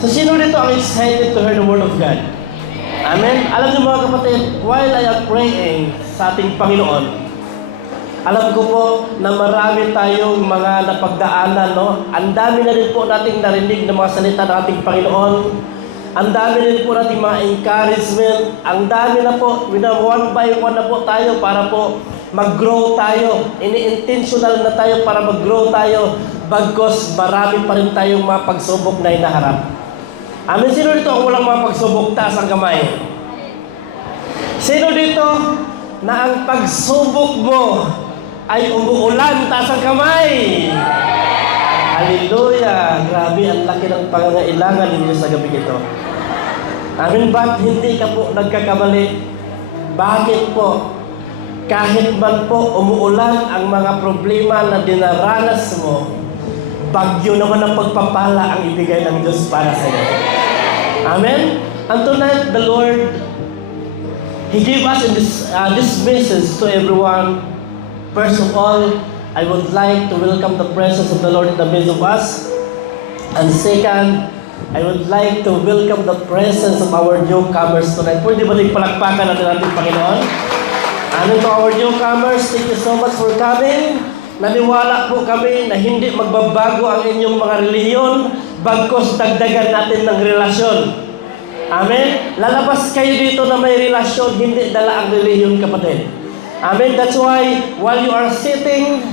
So, sino dito ang excited to hear the Word of God? Amen? Alam niyo mga kapatid, while I am praying sa ating Panginoon, alam ko po na marami tayong mga napagdaanan, no? Ang dami na rin po nating narinig ng mga salita ng ating Panginoon. Ang dami rin po nating mga encouragement. Ang dami na po, one by one na po tayo para po mag-grow tayo. Ini-intentional na tayo para mag-grow tayo. Bagkos marami pa rin tayong mga pagsubok na hinaharap. Amen. Sino dito ang walang mga pagsubok? Taas ang kamay. Sino dito na ang pagsubok mo ay umuulan? Taas ang kamay. Hallelujah. Grabe, ang laki ng pangangailangan ninyo sa gabi ito. Amen. Ba't hindi ka po nagkakamali? Bakit po? Kahit man po umuulan ang mga problema na dinaranas mo, bagyo naman ang pagpapala ang ibigay ng Diyos para sa iyo. Amen? And tonight, the Lord, He gave us in this message to everyone. First of all, I would like to welcome the presence of the Lord in the midst of us. And second, I would like to welcome the presence of our newcomers tonight. Pwede ba rin palakpakan natin ating Panginoon? Ano to our newcomers? Thank you so much for coming. Naniwala po kami na hindi magbabago ang inyong mga relihiyon, bagkos dagdagan natin ng relasyon. Amen? Lalabas kayo dito na may relasyon, hindi dala ang relihiyon, kapatid. Amen? That's why, while you are sitting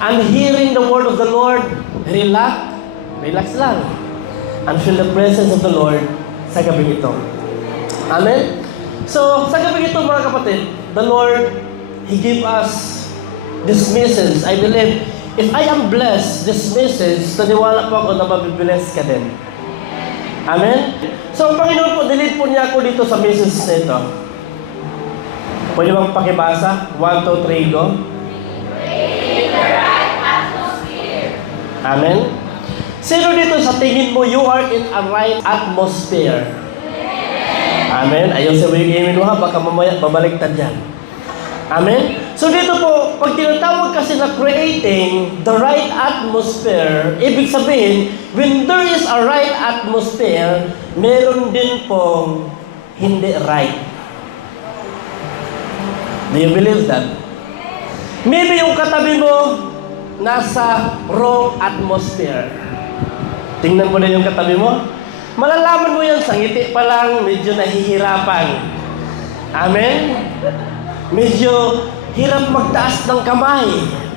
and hearing the word of the Lord, relax lang. And feel the presence of the Lord sa gabi ito. Amen? So, sa gabi ito mga kapatid, the Lord, He gave us this message. I believe, if I am blessed, this message, naniwala po ako na mabibless ka din. Amen? So, ang Panginoon po, delete po niya ako dito sa message na ito. Pwede bang pakibasa? 1, 2, 3, go. Create the right atmosphere. Amen? Sino dito sa tingin mo, you are in a right atmosphere? Amen? Ayaw sabihin amen mo ha, baka mamaya babaliktad yan. Amen? So dito po, pag tinatawag kasi na creating the right atmosphere, ibig sabihin, when there is a right atmosphere, meron din pong hindi right. Do you believe that? Maybe yung katabi mo, nasa wrong atmosphere. Tingnan mo na yung katabi mo. Malalaman mo yan, sa ngiti pa lang, medyo nahihirapan. Amen? Medyo hirap magtaas ng kamay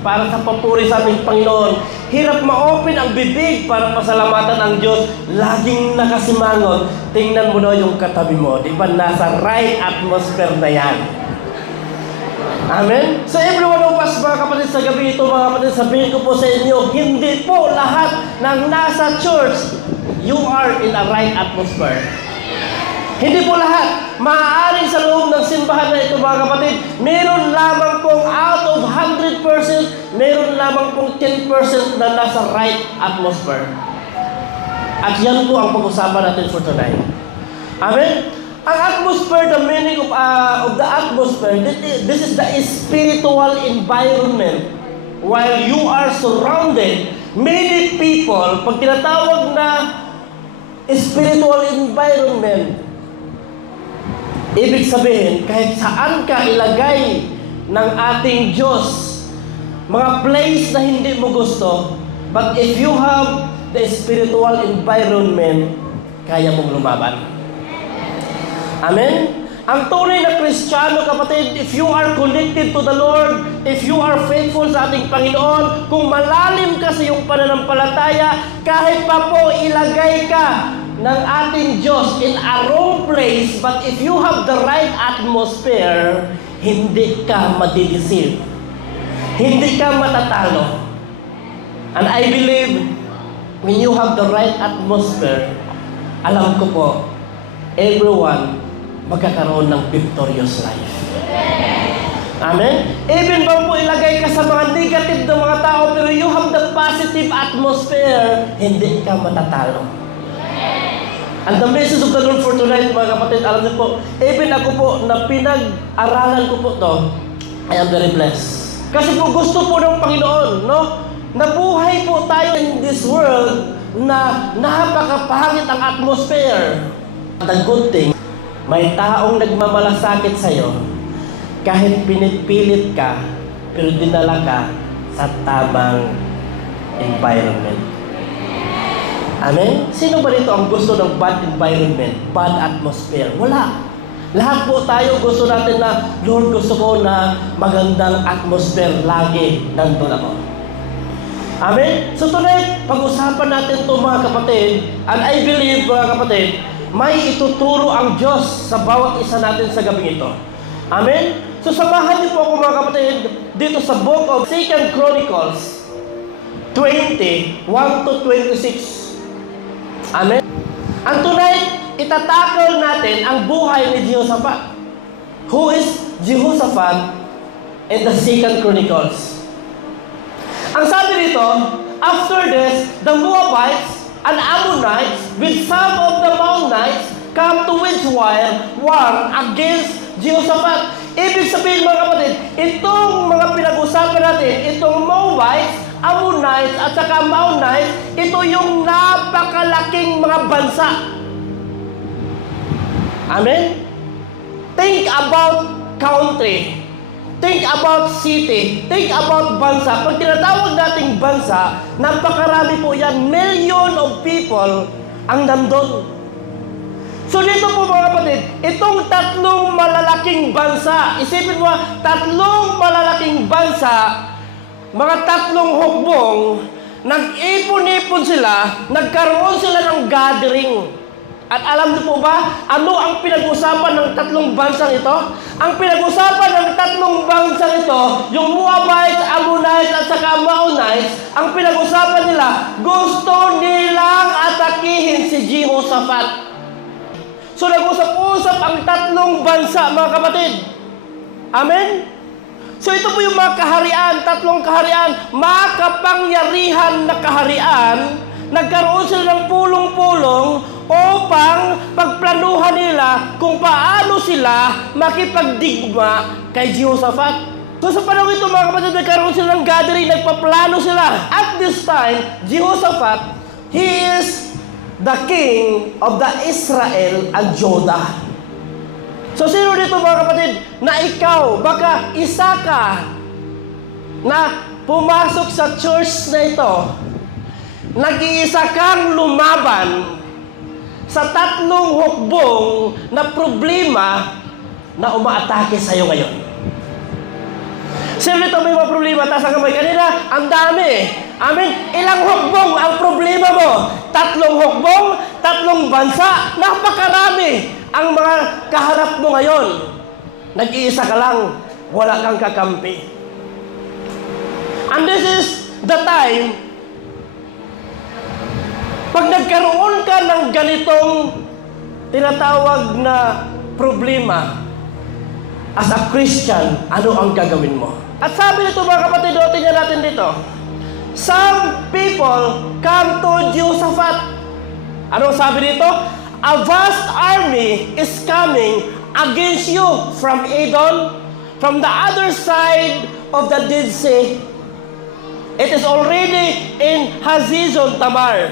para sa papuri sa aming Panginoon. Hirap ma-open ang bibig para pasalamatan ang Diyos. Laging nakasimangot. Tingnan mo na yung katabi mo. Di ba nasa right atmosphere na yan? Amen? So every one of us, mga kapatid, sa gabi ito, mga kapatid, sabihin ko po sa inyo, hindi po lahat ng nasa church, you are in a right atmosphere. Hindi po lahat. Maaaring sa loob ng simbahan na ito, mga kapatid, meron lamang pong out of 100%, meron lamang pong 10% na nasa right atmosphere. At yan po ang pag-usapan natin for tonight. Amen? Ang atmosphere, the meaning of the atmosphere, this is the spiritual environment. While you are surrounded, many people, pag tinatawag na spiritual environment, ibig sabihin, kahit saan ka ilagay ng ating Diyos, mga place na hindi mo gusto, but if you have the spiritual environment, kaya mong lumaban. Amen? Ang tunay na Kristiyano, kapatid, if you are connected to the Lord, if you are faithful sa ating Panginoon, kung malalim ka sa iyong pananampalataya, kahit pa po ilagay ka ng ating Diyos in a wrong place, but if you have the right atmosphere, hindi ka madideceive. Hindi ka matatalo. And I believe, when you have the right atmosphere, alam ko po, everyone magkakaroon ng victorious life. Amen? Even ba po ilagay ka sa mga negative na mga tao, pero you have the positive atmosphere, hindi ka matatalo. And the message of the Lord for tonight, mga kapatid, alam niyo po, even ako po, na pinag-aralan ko po to, I am very blessed. Kasi po gusto po ng Panginoon, no? Nabuhay po tayo in this world na napakapangit ang atmosphere. The good thing, may taong nagmamalasakit sa'yo kahit pinipilit ka, pero dinala ka sa tamang environment. Amen? Sino ba dito ang gusto ng bad environment, bad atmosphere? Wala. Lahat po tayo gusto natin na, Lord, gusto ko na magandang atmosphere lagi nandun ako. Amen? So tonight, pag-usapan natin ito mga kapatid, and I believe mga kapatid, may ituturo ang Diyos sa bawat isa natin sa gabing ito. Amen? So samahan niyo po ako mga kapatid dito sa book of 2 Chronicles 20, 1 to 26. Amen? And tonight, itatakal natin ang buhay ni Jehoshaphat. Who is Jehoshaphat in the 2 Chronicles? Ang sabi dito, after this, the Moabites and Ammonites with some of the Maonites come to wage war against Jehoshaphat. Ibig sabihin mga kapatid, itong mga pinag-usapan natin, itong Moabites, Ammonites at saka Maonites, ito yung napakalaking mga bansa. Amen? Think about country. Think about city. Think about bansa. Pag tinatawag nating bansa, napakarami po yan. Million of people ang nandun. So dito po mga kapatid, itong tatlong malalaking bansa, isipin mo, tatlong malalaking bansa, mga tatlong hukbong, nag-ipon-ipon sila, nagkaroon sila ng gathering. At alam niyo po ba, ano ang pinag-usapan ng tatlong bansang ito? Ang pinag-usapan ng tatlong bansang ito, yung Moabites, Ammonites at saka Maonites, ang pinag-usapan nila, gusto nilang atakihin si Jehoshaphat. So nag-usap-usap ang tatlong bansa mga kapatid. Amen? So ito po yung mga kaharian, tatlong kaharian, makapangyarihan na kaharian, nagkaroon sila ng pulong-pulong upang pagplanuhan nila kung paano sila makipagdigma kay Jehoshaphat. So sa panahon ito mga kapatid, nagkaroon sila ng gathering, nagpaplano sila. At this time, Jehoshaphat, he is the king of the Israel and Judah. So sino dito mga kapatid na ikaw, baka isa ka na pumasok sa church na ito, nag-iisa kang lumaban sa tatlong hukbong na problema na umaatake sa iyo ngayon. Sino dito may mga problema? Taas ang kamay. Kanina, ang dami. Amen? Ilang hukbong ang problema mo? Tatlong hukbong, tatlong bansa, napakarami ang mga kaharap mo ngayon. Nag-iisa ka lang, wala kang kakampi. And this is the time, pag nagkaroon ka ng ganitong tinatawag na problema, as a Christian, ano ang gagawin mo? At sabi nito mga kapatid, tingnan natin dito. Some people come to Jehoshaphat. Ano sabi dito? A vast army is coming against you from Edom, from the other side of the Dead Sea. It is already in Hazezon Tamar.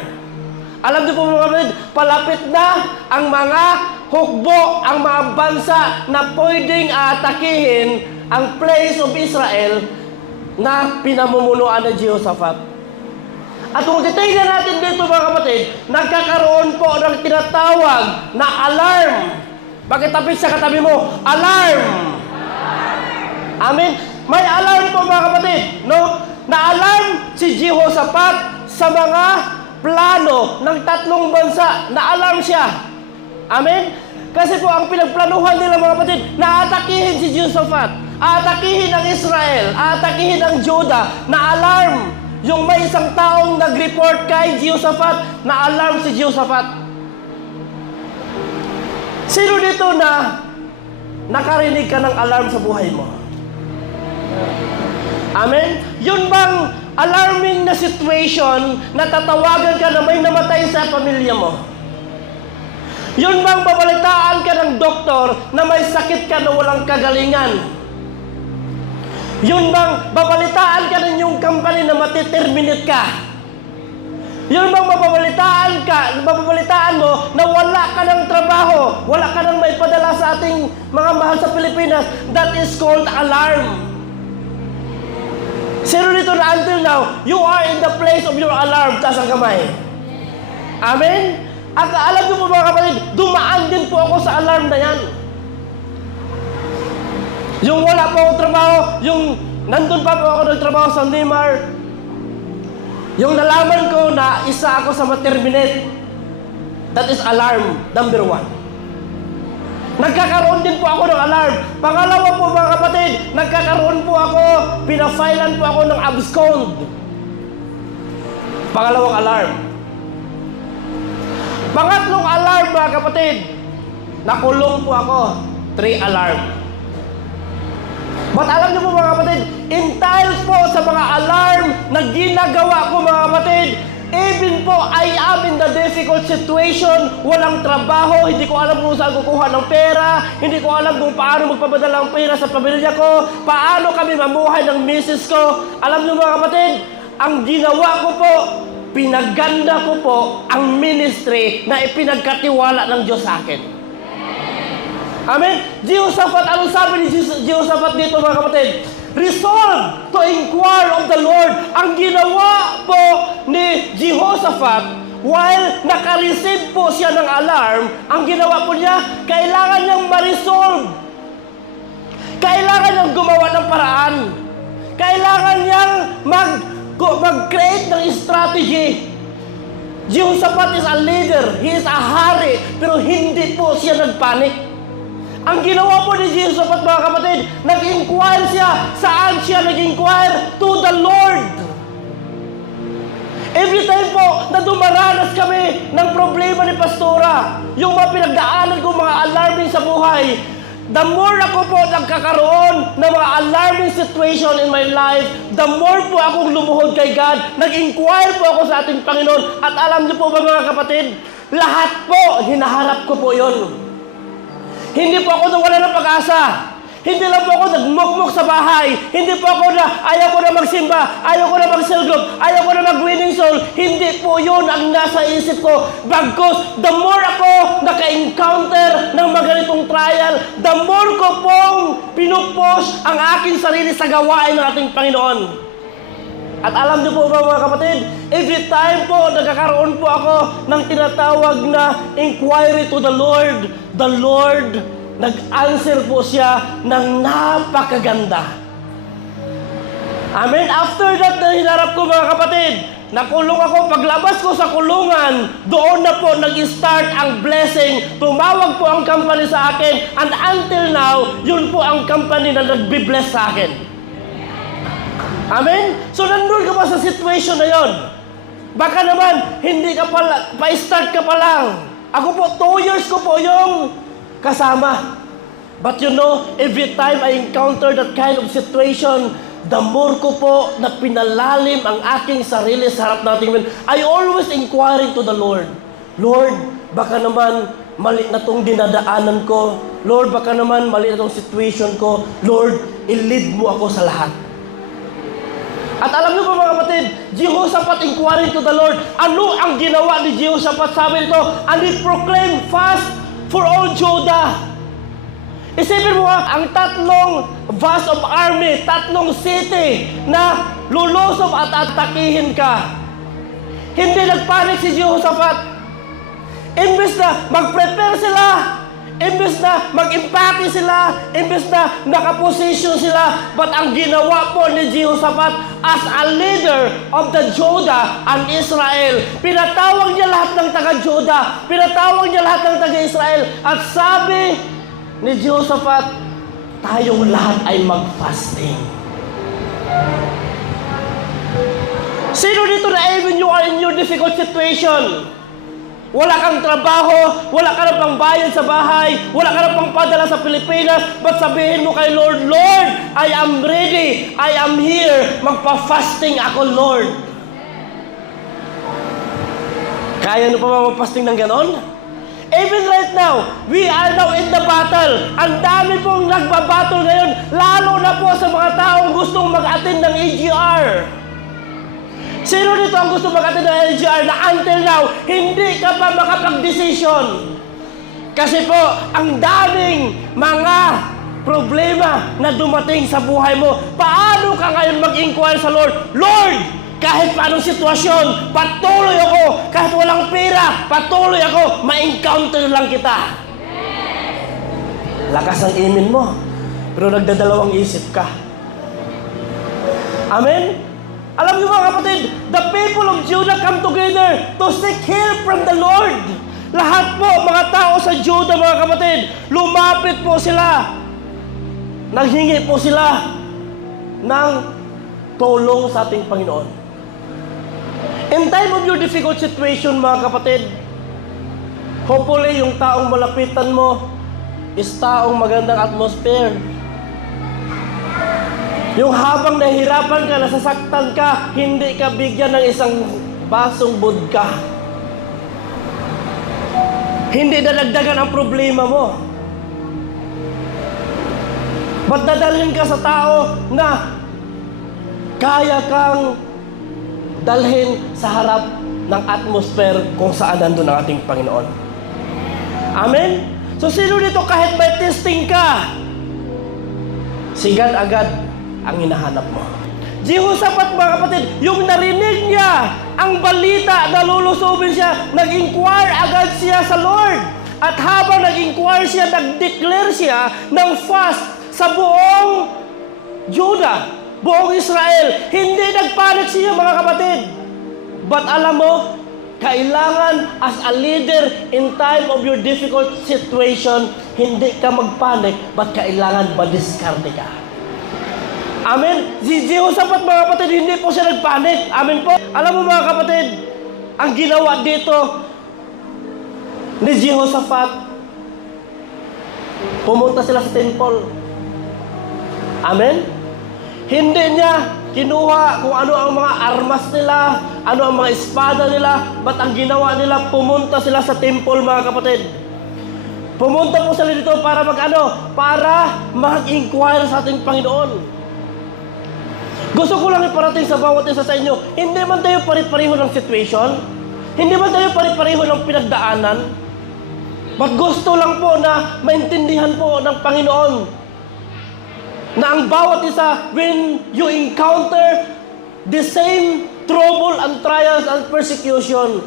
Alam niyo po mga kapatid, palapit na ang mga hukbo, ang mga bansa na pwedeng atakihin ang place of Israel na pinamumunuan ni Jehoshaphat. At kung titignan natin dito mga kapatid, nagkakaroon po ng tinatawag na alarm. Pagkatapit sa katabi mo, alarm! Amen? May alarm po mga kapatid, no? Na-alarm si Jehoshaphat sa mga plano ng tatlong bansa. Na-alarm siya. Amen? Kasi po ang pinagplanuhan nila mga kapatid, na atakihin si Jehoshaphat, atakihin ang Israel, atakihin ang Judah. Na-alarm yung may isang taong nag-report kay Jehoshaphat, na-alarm si Jehoshaphat. Sino dito na nakarinig ka ng alarm sa buhay mo? Amen? Yun bang alarming na situation na tatawagan ka na may namatay sa pamilya mo? Yun bang babalitaan ka ng doktor na may sakit ka na walang kagalingan? Yun bang babalitaan ka ng yung company na matiterminate ka? Yung bang mababalitaan mo na wala ka ng trabaho, wala ka ng maipadala sa ating mga mahal sa Pilipinas, that is called alarm. Sino dito na until now, you are in the place of your alarm, taas ang kamay. Amen? At alam niyo po mga kapatid, dumaan din po ako sa alarm na yan. Yung wala po akong trabaho, yung nandun pa po ako nagtrabaho sa Neymar, yung nalaman ko na isa ako sa ma-terminate, that is alarm number 1. Nagkakaroon din po ako ng alarm. Pangalawa po mga kapatid, nagkakaroon po ako, pinafailan po ako ng abscond. Pangalawang alarm. Pangatlong alarm mga kapatid, nakulong po ako, 3 alarm. But alam niyo po mga kapatid, dahil po sa mga alarm na ginagawa ko mga kapatid, even po I am in the difficult situation, walang trabaho, hindi ko alam kung saan kukuha ng pera, hindi ko alam kung paano magpapadala ng pera sa pamilya ko, paano kami mamuhay ng misis ko. Alam niyo mga kapatid, ang ginawa ko po, pinaganda ko po ang ministry na ipinagkatiwala ng Diyos sa akin. Amen? Jehoshaphat, anong sabi ni Jehoshaphat dito mga kapatid? Resolve to inquire of the Lord. Ang ginawa po ni Jehoshaphat, while naka-receive po siya ng alarm, ang ginawa po niya, kailangan niyang ma-resolve. Kailangan niyang gumawa ng paraan. Kailangan niyang mag-create ng strategy. Jehoshaphat is a leader. He is a hari. Pero hindi po siya nagpanik. Ang ginawa po ni Jehoshaphat mga kapatid, nag-inquire siya. Saan siya nag-inquire? To the Lord. Every time po na dumaranas kami ng problema ni Pastora, yung mga pinagdaanan ko mga alarming sa buhay, the more ako po nagkakaroon ng mga alarming situation in my life, the more po akong lumuhod kay God, nag-inquire po ako sa ating Panginoon. At alam niyo po ba mga kapatid, lahat po, hinaharap ko po yon. Hindi po ako nawala ng pag-asa. Hindi lang po ako nagmukmuk sa bahay. Hindi po ako na ayaw ko na magsimba, ayaw ko na mag-cellgroup, ayaw ko na mag-winning soul. Hindi po yun ang nasa isip ko. Bagkus, the more ako naka-encounter ng maganitong trial, the more ko pong pinupush ang aking sarili sa gawain ng ating Panginoon. At alam niyo po ba mga kapatid, every time po nagkakaroon po ako ng tinatawag na inquiry to the Lord, nag-answer po siya ng napakaganda. Amen? After that na hinarap ko mga kapatid, nakulong ako, paglabas ko sa kulungan, doon na po nag-start ang blessing. Tumawag po ang company sa akin, and until now, yun po ang company na nagbi-bless sa akin. Amen? So, nandun ka pa sa situation na yon. Baka naman, hindi ka pa, pa-start ka pa lang. Ako po, 2 years ko po yung kasama. But you know, every time I encounter that kind of situation, the more ko po na pinalalim ang aking sarili sa harap natin. I always inquiring to the Lord. Lord, baka naman mali na itong dinadaanan ko. Lord, baka naman mali na itong situation ko. Lord, i-lead mo ako sa lahat. At alam niyo po mga kapatid, Jehoshaphat inquiring to the Lord. Ano ang ginawa ni Jehoshaphat? Sabi nito, and he proclaimed fast for all Judah. Isipin mo ang 3 vast of army, 3 city na lulusob at atakihin ka. Hindi nagpanik si Jehoshaphat. Imbes na mag-prepare sila, imbes na mag-impake sila, imbes na nakaposisyon sila, but ang ginawa po ni Jehoshaphat as a leader of the Judah and Israel, pinatawag niya lahat ng taga-Judah, pinatawag niya lahat ng taga-Israel, at sabi ni Jehoshaphat, tayong lahat ay mag-fasting. Sino dito na even you are in your difficult situation? Wala kang trabaho, wala ka na pang bayad sa bahay, wala ka na pang padala sa Pilipinas, but sabihin mo kay Lord, Lord, I am ready, I am here, magpa-fasting ako, Lord. Kaya nyo pa ba mag-fasting ng ganon? Even right now, we are now in the battle. Ang dami pong nagbabattle ngayon, lalo na po sa mga taong gustong mag-attend ng EGR. Sino dito ang gusto mag-attend ng LGR na until now, hindi ka pa makapag-decision? Kasi po, ang daming mga problema na dumating sa buhay mo. Paano ka ngayon mag-inquire sa Lord? Lord, kahit paanong sitwasyon, patuloy ako. Kahit walang pera, patuloy ako. Ma-encounter lang kita. Lakas ang imin mo. Pero nagdadalawang isip ka. Amen? Alam niyo mga kapatid, the people of Judah come together to seek help from the Lord. Lahat po, mga tao sa Judah, mga kapatid, lumapit po sila. Naghingi po sila ng tulong sa ating Panginoon. In time of your difficult situation, mga kapatid, hopefully yung taong malapitan mo is taong magandang atmosphere. Yung habang nahihirapan ka, nasasaktan ka, hindi ka bigyan ng isang basong vodka. Hindi dadagdagan ang problema mo. Ba't dadalhin ka sa tao na kaya kang dalhin sa harap ng atmosphere kung saan nandun ang ating Panginoon? Amen? So sino dito kahit may testing ka, sigad agad ang hinahanap mo. Jehoshaphat, mga kapatid, yung narinig niya ang balita na lulusobin siya, nag-inquire agad siya sa Lord. At habang nag-inquire siya, nag-declare siya ng fast sa buong Judah, buong Israel. Hindi nagpanik siya, mga kapatid. But alam mo, kailangan as a leader in time of your difficult situation, hindi ka magpanik, but kailangan madiskarte ka. Amen? Si Jehoshaphat, mga kapatid, hindi po siya nagpanik. Amen po? Alam mo mga kapatid, ang ginawa dito ni Jehoshaphat, pumunta sila sa temple. Amen? Hindi niya kinuha kung ano ang mga armas nila, ano ang mga espada nila, but ang ginawa nila, pumunta sila sa temple, mga kapatid. Pumunta po sila dito para para mag-inquire sa ating Panginoon. Gusto ko lang iparating sa bawat isa sa inyo, hindi man tayo pare-pareho ng situation, hindi man tayo pare-pareho ng pinagdaanan, but gusto lang po na maintindihan po ng Panginoon na ang bawat isa, when you encounter the same trouble and trials and persecution,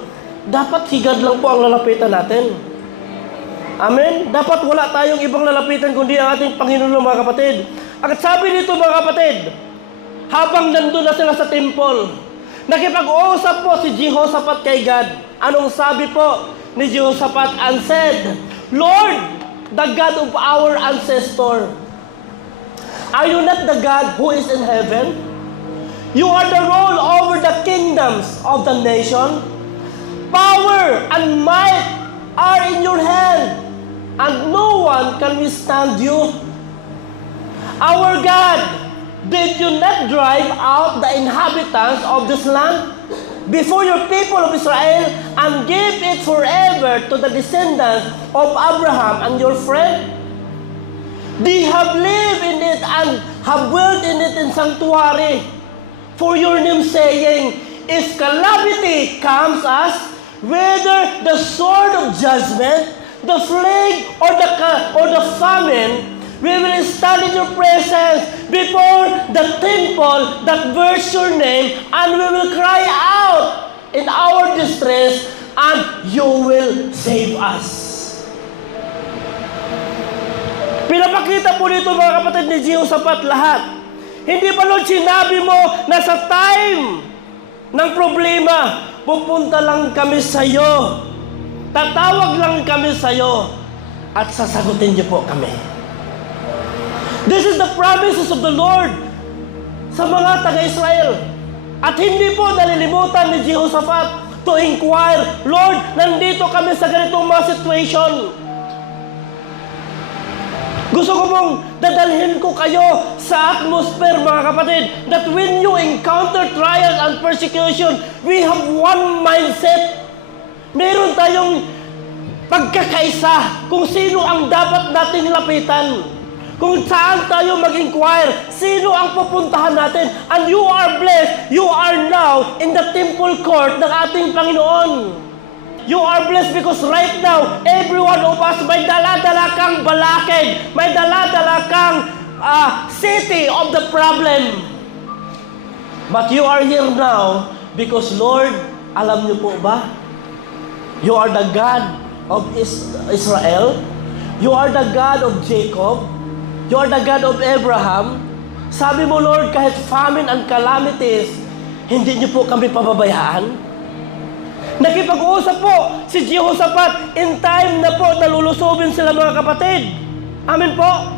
dapat higad lang po ang lalapitan natin. Amen? Dapat wala tayong ibang lalapitan kundi ang ating Panginoon, mga kapatid. At sabi dito, mga kapatid, habang nandun na sila sa temple, nakipag-uusap po si Jehoshaphat kay God. Anong sabi po ni Jehoshaphat? And said, Lord, the God of our ancestor, are you not the God who is in heaven? You are the rule over the kingdoms of the nation. Power and might are in your hand, and no one can withstand you. Our God, did you not drive out the inhabitants of this land before your people of Israel and give it forever to the descendants of Abraham and your friend? They have lived in it and have dwelt in it in sanctuary for your name, saying, if calamity comes us, whether the sword of judgment, the plague, or the famine, we will stand in your presence before the temple that bears your name, and we will cry out in our distress, and you will save us. Pinapakita po dito, mga kapatid, ni Jehoshaphat lahat. Hindi ba, Lord, sinabi mo na sa time ng problema, pupunta lang kami sa iyo, tatawag lang kami sa iyo, at sasagutin niyo po kami. This is the promises of the Lord sa mga taga-Israel. At hindi po nalilimutan ni Jehoshaphat to inquire, Lord, nandito kami sa ganitong mga situation. Gusto ko pong dadalhin ko kayo sa atmosphere, mga kapatid, that when you encounter trials and persecution, we have one mindset. Meron tayong pagkakaisa kung sino ang dapat nating lapitan. kung saan tayo mag-inquire, sino ang pupuntahan natin. And you are blessed, you are now in the temple court ng ating Panginoon. You are blessed because right now, every one of us may dala-dala kang balakid, may dala-dala kang city of the problem. But you are here now because Lord, alam niyo po ba? You are the God of Israel. You are the God of Jacob. You are the God of Abraham. Sabi mo, Lord, kahit famine and calamities, hindi niyo po kami pababayaan. Nakipag-uusap po si Jehoshaphat in time na po nalulusobin sila mga kapatid. Amen po.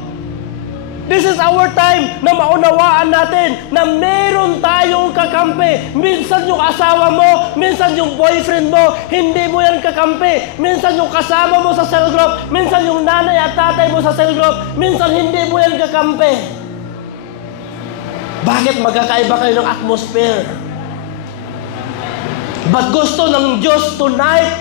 This is our time na maunawaan natin na meron tayong kakampi. Minsan yung asawa mo, minsan yung boyfriend mo, hindi mo yan kakampi. Minsan yung kasama mo sa cell group, minsan yung nanay at tatay mo sa cell group, minsan hindi mo yan kakampi. Bakit magkakaiba kayo ng atmosphere? But gusto ng Diyos tonight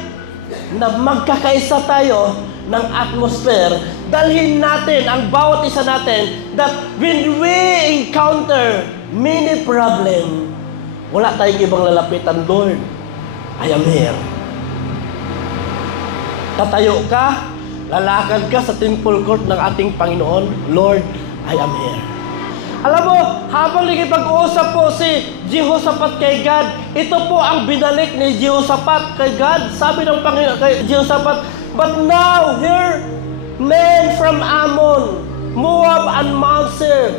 na magkakaisa tayo ng atmosphere. Dalhin natin ang bawat isa natin that when we encounter many problem, wala tayong ibang lalapitan, Lord, I am here. Tatayo ka, lalakad ka sa temple court ng ating Panginoon, Lord, I am here. Alam mo, habang nakipag-uusap po si Jehoshaphat kay God, ito po ang binalik ni Jehoshaphat kay God. Sabi ng Panginoon kay Jehoshaphat, but now here, men from Ammon, Moab, and Mount Seir,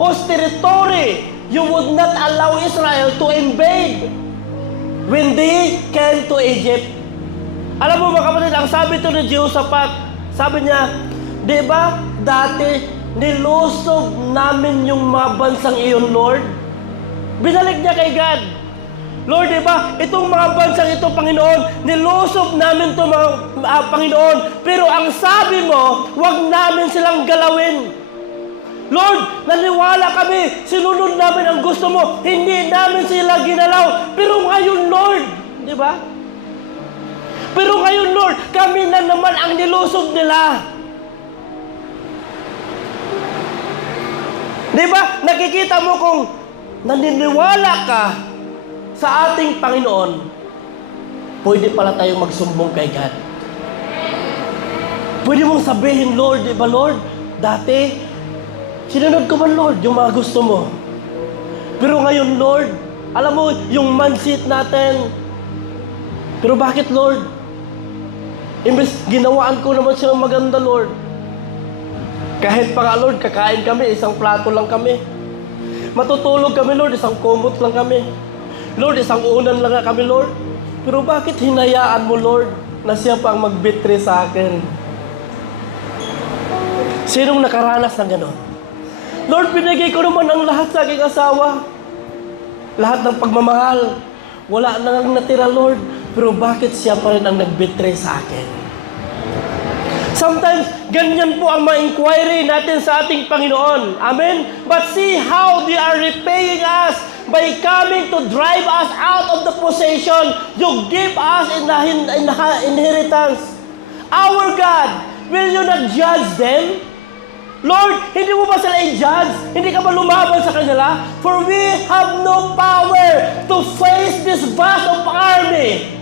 whose territory you would not allow Israel to invade when they came to Egypt. Alam mo mga kapatid, ang sabi ito ni Jehoshaphat, sabi niya, di ba dati nilusob namin yung mga bansang iyon, Lord? Binalik niya kay God. Lord, di ba, itong mga bansang ito, Panginoon, nilusob namin ito, mga Panginoon, pero ang sabi mo, huwag namin silang galawin. Lord, naniwala kami, sinunod namin ang gusto mo, hindi namin sila ginalaw, pero ngayon, Lord, di ba? Pero ngayon, Lord, kami na naman ang nilusob nila. Di ba, nakikita mo kung naniniwala ka sa ating Panginoon, pwede pala tayong magsumbong kay God. Pwede mong sabihin, Lord, di ba Lord, dati, sinunod ko ba Lord yung mga gusto mo? Pero ngayon Lord, alam mo, yung mindset natin, pero bakit Lord? Imbes, ginawaan ko naman silang maganda Lord. Kahit pa nga Lord, kakain kami, isang plato lang kami. Matutulog kami Lord, isang kumot lang kami. Lord, isang unan lang kami, Lord. Pero bakit hinayaan mo, Lord, na siya pa ang mag-betray sa akin? Sinong nakaranas ng gano'n? Lord, binigay ko naman ang lahat sa aking asawa. Lahat ng pagmamahal. Wala nang natira, Lord. Pero bakit siya pa rin ang nag-betray sa akin? Sometimes, ganyan po ang ma-inquiry natin sa ating Panginoon. Amen? But see how they are repaying us by coming to drive us out of the possession you give us in the inheritance. Our God, will you not judge them? Lord, hindi mo ba sila i-judge? Hindi ka ba lumaban sa kanila? For we have no power to face this vast of army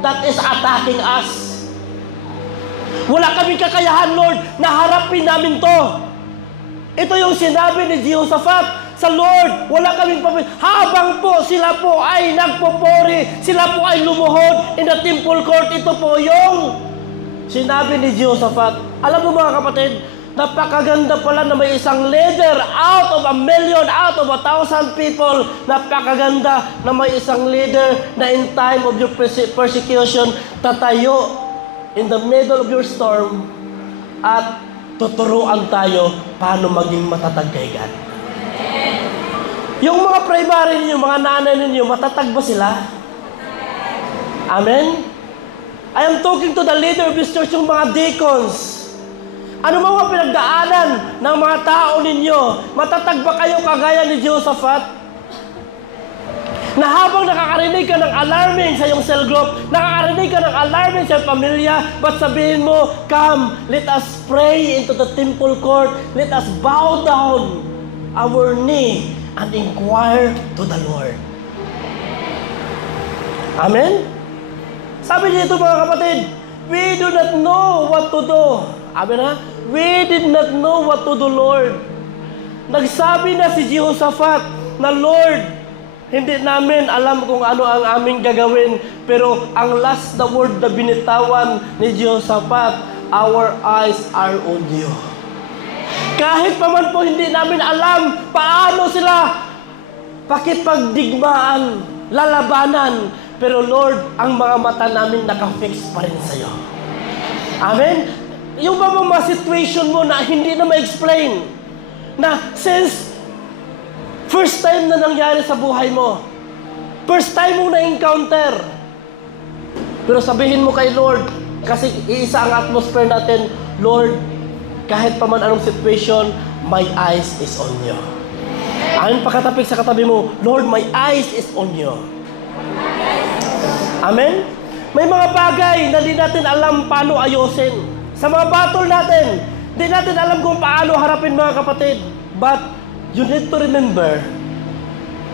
that is attacking us. Wala kaming kakayahan, Lord, na harapin namin to. Ito yung sinabi ni Jehoshaphat sa Lord. Wala kaming papel. Habang po sila po ay nagpupuri, sila po ay lumuhod in the temple court, ito po yung sinabi ni Jehoshaphat. Alam mo mga kapatid, napakaganda pala na may isang leader out of 1,000,000, out of 1,000 people. Napakaganda na may isang leader na in time of your persecution, tatayo in the middle of your storm at tuturuan tayo paano maging matatag kay God. Yung mga primary ninyo, mga nanay ninyo, matatag ba sila? Amen? I am talking to the leader of this church, yung mga deacons. Ano mga pinagdaanan ng mga tao ninyo? Matatag ba kayo kagaya ni Jehoshaphat? Na habang nakakarinig ka ng alarming sa iyong cell group, nakakarinig ka ng alarming sa iyong pamilya, but sabihin mo, come, let us pray into the temple court, let us bow down our knee and inquire to the Lord. Amen? Sabi dito mga kapatid, we do not know what to do. Amen ha? We did not know what to do, Lord. Nagsabi na si Jehoshaphat na, Lord, hindi namin alam kung ano ang aming gagawin. Pero ang last na word na binitawan ni Jehoshaphat, our eyes are on you. Kahit pa man po hindi namin alam paano sila pakipagdigmaan, lalabanan. Pero Lord, ang mga mata namin nakafix pa rin sa'yo. Amen? Yung mga situation mo na hindi na ma-explain, na since first time na nangyari sa buhay mo, first time mo na-encounter, pero sabihin mo kay Lord, kasi iisa ang atmosphere natin, Lord, kahit pa man anong situation, my eyes is on you. Ayon pakatapik sa katabi mo, Lord, my eyes is on you. Amen? May mga bagay na di natin alam paano ayusin. Sa mga battle natin, di natin alam kung paano harapin mga kapatid. But you need to remember,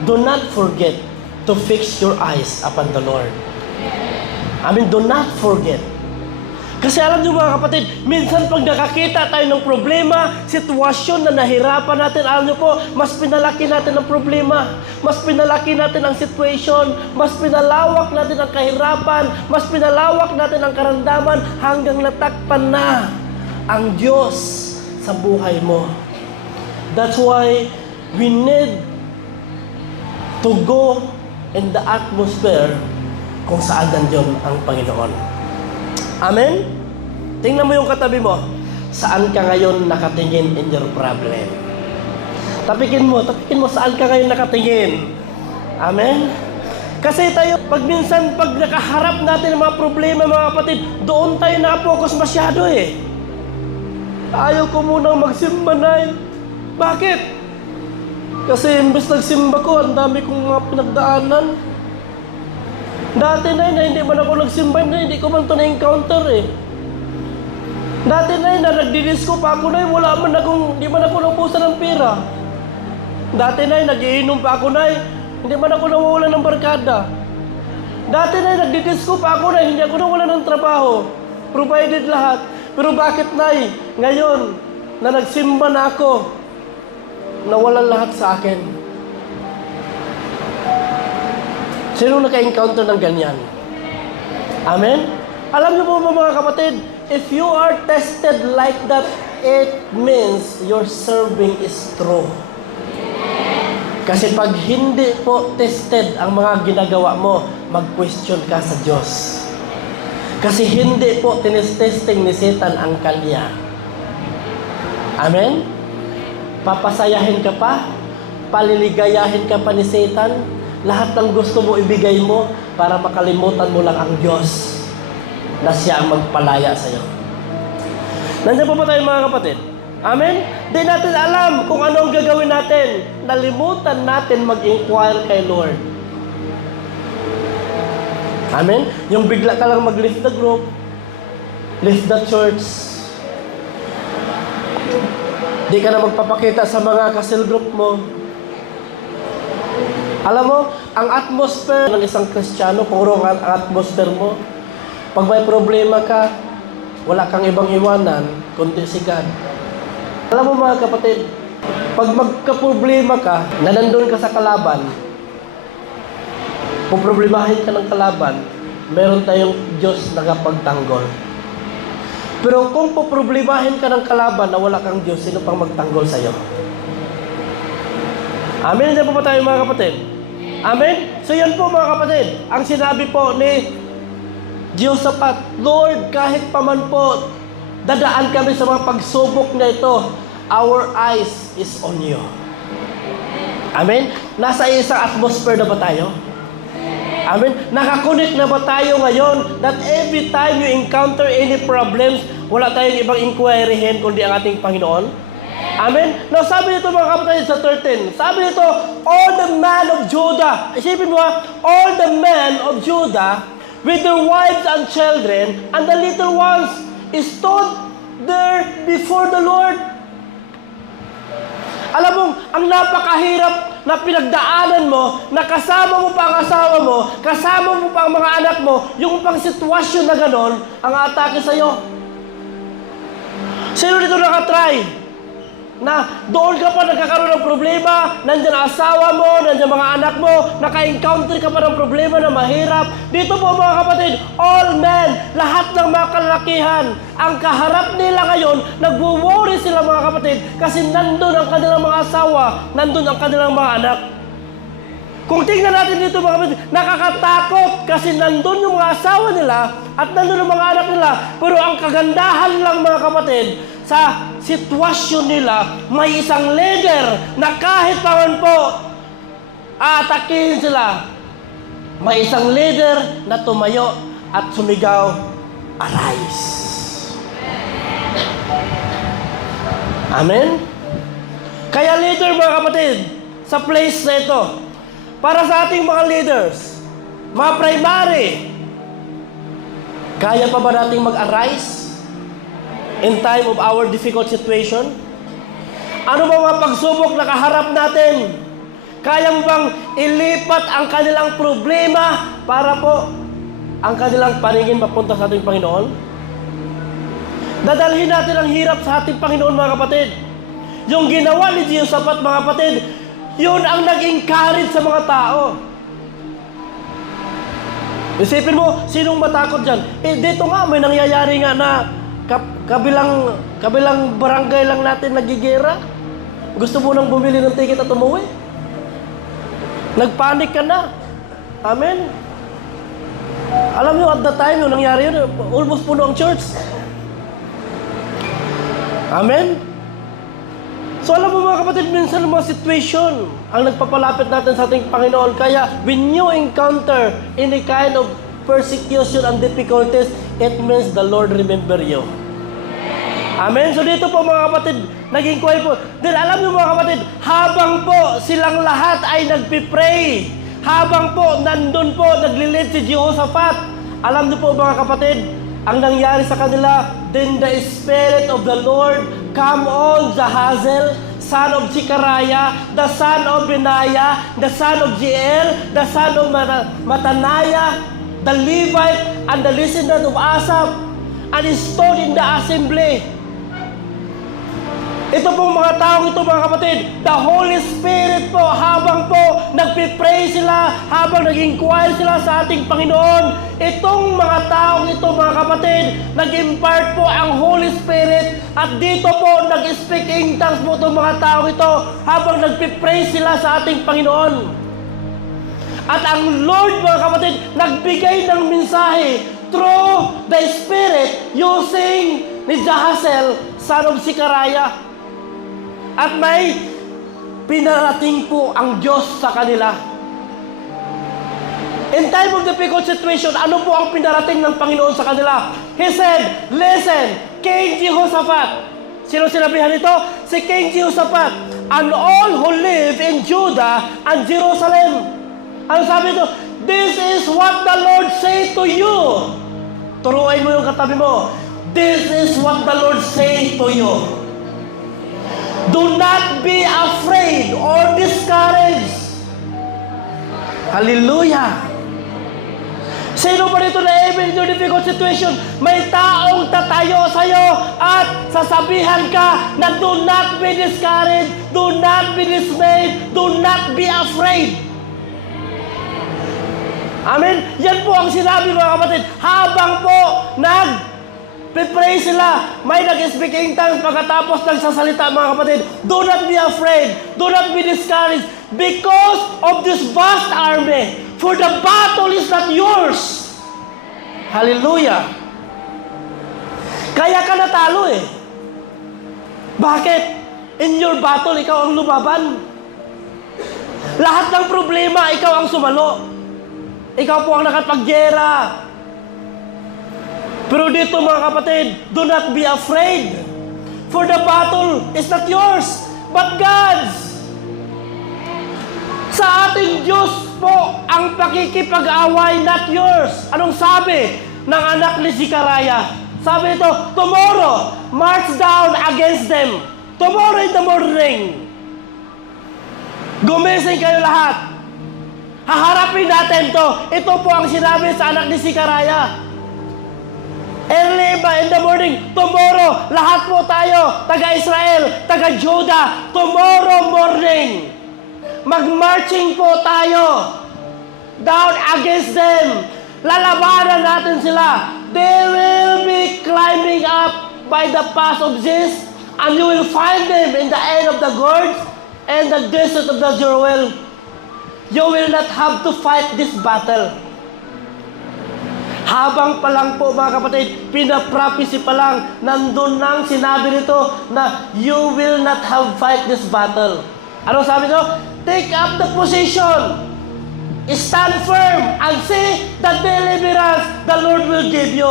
do not forget to fix your eyes upon the Lord. Do not forget. Kasi alam niyo mga kapatid, minsan pag nakakita tayo ng problema, sitwasyon na nahirapan natin, alam niyo po, mas pinalaki natin ang problema, mas pinalaki natin ang situation, mas pinalawak natin ang kahirapan, mas pinalawak natin ang karamdaman hanggang natakpan na ang Diyos sa buhay mo. That's why we need to go in the atmosphere kung saan nandiyon ang Panginoon. Amen? Tingnan mo yung katabi mo. Saan ka ngayon nakatingin in your problem? Tapikin mo saan ka ngayon nakatingin. Amen? Kasi tayo, pag minsan, pag nakaharap natin ang mga problema, mga kapatid, doon tayo na-focus masyado eh. Ayaw ko munang magsimba na. Bakit? Kasi imbes nagsimba ko, ang dami kong mga pinagdaanan. Dati na hindi man ako nagsimba na, hindi ko man ito na-encounter eh. Dati na nagdidisko pa ako na, hindi man ako naubusan ng pera. Dati na nagiinom pa ako na, hindi man ako nawawalan ng barkada. Dati na nagdidisko pa ako na, hindi ako nawalan ng trabaho. Provided lahat. Pero bakit na ngayon, na nagsimba na ako, nawalan lahat sa akin? Sino naka-encounter ng ganyan? Amen? Alam niyo po mga kapatid, if you are tested like that, it means your serving is true. Kasi pag hindi po tested ang mga ginagawa mo, mag-question ka sa Diyos. Kasi hindi po tinestesting ni Satan ang kalya. Amen? Papasayahin ka pa? Paliligayahin ka pa ni Satan? Lahat ng gusto mo ibigay mo para makalimutan mo lang ang Diyos na siya ang magpalaya sa iyo. Nandiyan po ba tayo mga kapatid? Amen? Di natin alam kung ano ang gagawin natin. Nalimutan natin mag-inquire kay Lord. Amen? Yung bigla ka lang mag-lift the group, lift the church. Di ka na magpapakita sa mga ka-cell group mo. Alam mo, ang atmosphere ng isang Kristiyano, puro ang atmosphere mo. Pag may problema ka, wala kang ibang iwanan, kundi si God. Alam mo mga kapatid, pag magka-problema ka, na nandun ka sa kalaban, kung problemahin ka ng kalaban, meron tayong Diyos na kapagtanggol. Pero kung poproblemahin ka ng kalaban na wala kang Diyos, sino pang magtanggol sa iyo? Amen? Diyan po ba tayo mga kapatid? Amen? So yan po mga kapatid, ang sinabi po ni Jehoshaphat, Lord, kahit pa man po, dadaan kami sa mga pagsubok na ito, our eyes is on you. Amen? Nasa isang atmosphere na ba tayo? Amen? Nakakonect na ba tayo ngayon that every time you encounter any problems, wala tayong ibang inquiryhin kundi ang ating Panginoon? Amen? Now, sabi nito mga kapatid sa 13, sabi nito, all the men of Judah, isipin mo all the men of Judah, with their wives and children, and the little ones, stood there before the Lord. Alam mo, ang napakahirap na pinagdaanan mo, na kasama mo pa ang asawa mo, kasama mo pa ang mga anak mo, yung pang sitwasyon na ganon, ang atake sa'yo. Sino dito nakatry? Na doon ka pa nagkakaroon ng problema, nandiyan ang asawa mo, nandiyan mga anak mo, naka-encounter ka pa ng problema na mahirap. Dito po mga kapatid, all men, lahat ng mga kalalakihan, ang kaharap nila ngayon, nagwo-worry sila mga kapatid, kasi nandun ang kanilang mga asawa, nandun ang kanilang mga anak. Kung tingnan natin dito mga kapatid, nakakatakot kasi nandun yung mga asawa nila at nandun yung mga anak nila. Pero ang kagandahan lang mga kapatid, sa sitwasyon nila, may isang leader na kahit paman po aatakihin sila, may isang leader na tumayo at sumigaw, arise. Amen? Kaya leader mga kapatid, sa place na ito, para sa ating mga leaders, mga primary, kaya pa ba nating mag-arise in time of our difficult situation? Ano ba mga pagsubok na kaharap natin? Kaya mo bang ilipat ang kanilang problema para po ang kanilang paningin mapunta sa ating Panginoon? Dadalhin natin ang hirap sa ating Panginoon mga kapatid. Yung ginawa ni Jehoshaphat mga kapatid, yun ang nag-encourage sa mga tao. Isipin mo, sinong matakot dyan? Dito nga, may nangyayari nga na kabilang barangay lang natin nagigera. Gusto mo nang bumili ng ticket at umuwi. Nagpanik ka na. Amen? Alam niyo, at the time, yung nangyari yun, almost puno ang church. Amen? So alam mo mga kapatid, minsan mga situation ang nagpapalapit natin sa ating Panginoon. Kaya when you encounter any kind of persecution and difficulties, it means the Lord remember you. Amen? So dito po mga kapatid, naging kuhay po. Dahil alam niyo mga kapatid, habang po silang lahat ay nagpipray, habang po nandun po naglilid si Jehoshaphat, alam niyo po mga kapatid, ang nangyari sa kanila, then the Spirit of the Lord come on Jahaziel, son of Zechariah, the son of Benaiah, the son of Jeiel, the son of Mataniah, the Levite, and the descendant of Asaph, and he stood in the assembly. Ito pong mga taong ito mga kapatid, the Holy Spirit po, habang po nagpipray sila, habang nag-inquire sila sa ating Panginoon, itong mga taong ito mga kapatid, nag-impart po ang Holy Spirit, at dito po nag-speak in tongues po itong mga taong ito, habang nagpipray sila sa ating Panginoon. At ang Lord mga kapatid, nagbigay ng mensahe through the Spirit using ni Jahaziel, son of Zechariah. At may pinarating po ang Diyos sa kanila. In time of difficult situation, ano po ang pinarating ng Panginoon sa kanila? He said, listen, King Jehoshaphat. Sino sinabihan ito? Si King Jehoshaphat, and all who live in Judah and Jerusalem. Ano sabi ito? This is what the Lord say to you. Turuin mo yung katabi mo. This is what the Lord say to you. Do not be afraid or discouraged. Hallelujah. Sino ba dito na even in your difficult situation, may taong tatayo sa'yo at sasabihan ka na do not be discouraged, do not be dismayed, do not be afraid. Amen? Yan po ang sinabi mga kapatid. Habang po nag-pray sila, may nag-speaking tongues pagkatapos nagsasalita mga kapatid. Do not be afraid. Do not be discouraged. Because of this vast army. For the battle is not yours. Hallelujah. Kaya ka natalo eh. Bakit? In your battle, ikaw ang lumaban. Lahat ng problema, ikaw ang sumalo. Ikaw po ang nakapaggera. Pero dito mga kapatid, do not be afraid. For the battle is not yours, but God's. Sa ating Diyos po ang pakikipag-away, not yours. Anong sabi ng anak ni Zechariah? Sabi ito, tomorrow, march down against them. Tomorrow in the morning. Gumising kayo lahat. Haharapin natin to. Ito po ang sinabi sa anak ni Zechariah. Early in the morning, tomorrow, lahat po tayo, taga-Israel, taga-Judah, tomorrow morning, mag-marching po tayo down against them. Lalabanan natin sila. They will be climbing up by the pass of Ziz, and you will find them in the end of the gorge and the desert of the Jeruel. You will not have to fight this battle. Habang pa lang po mga kapatid, pinaprophecy pa lang, nandun nang sinabi nito na you will not have fight this battle. Ano sabi nito? Take up the position. Stand firm and see the deliverance the Lord will give you.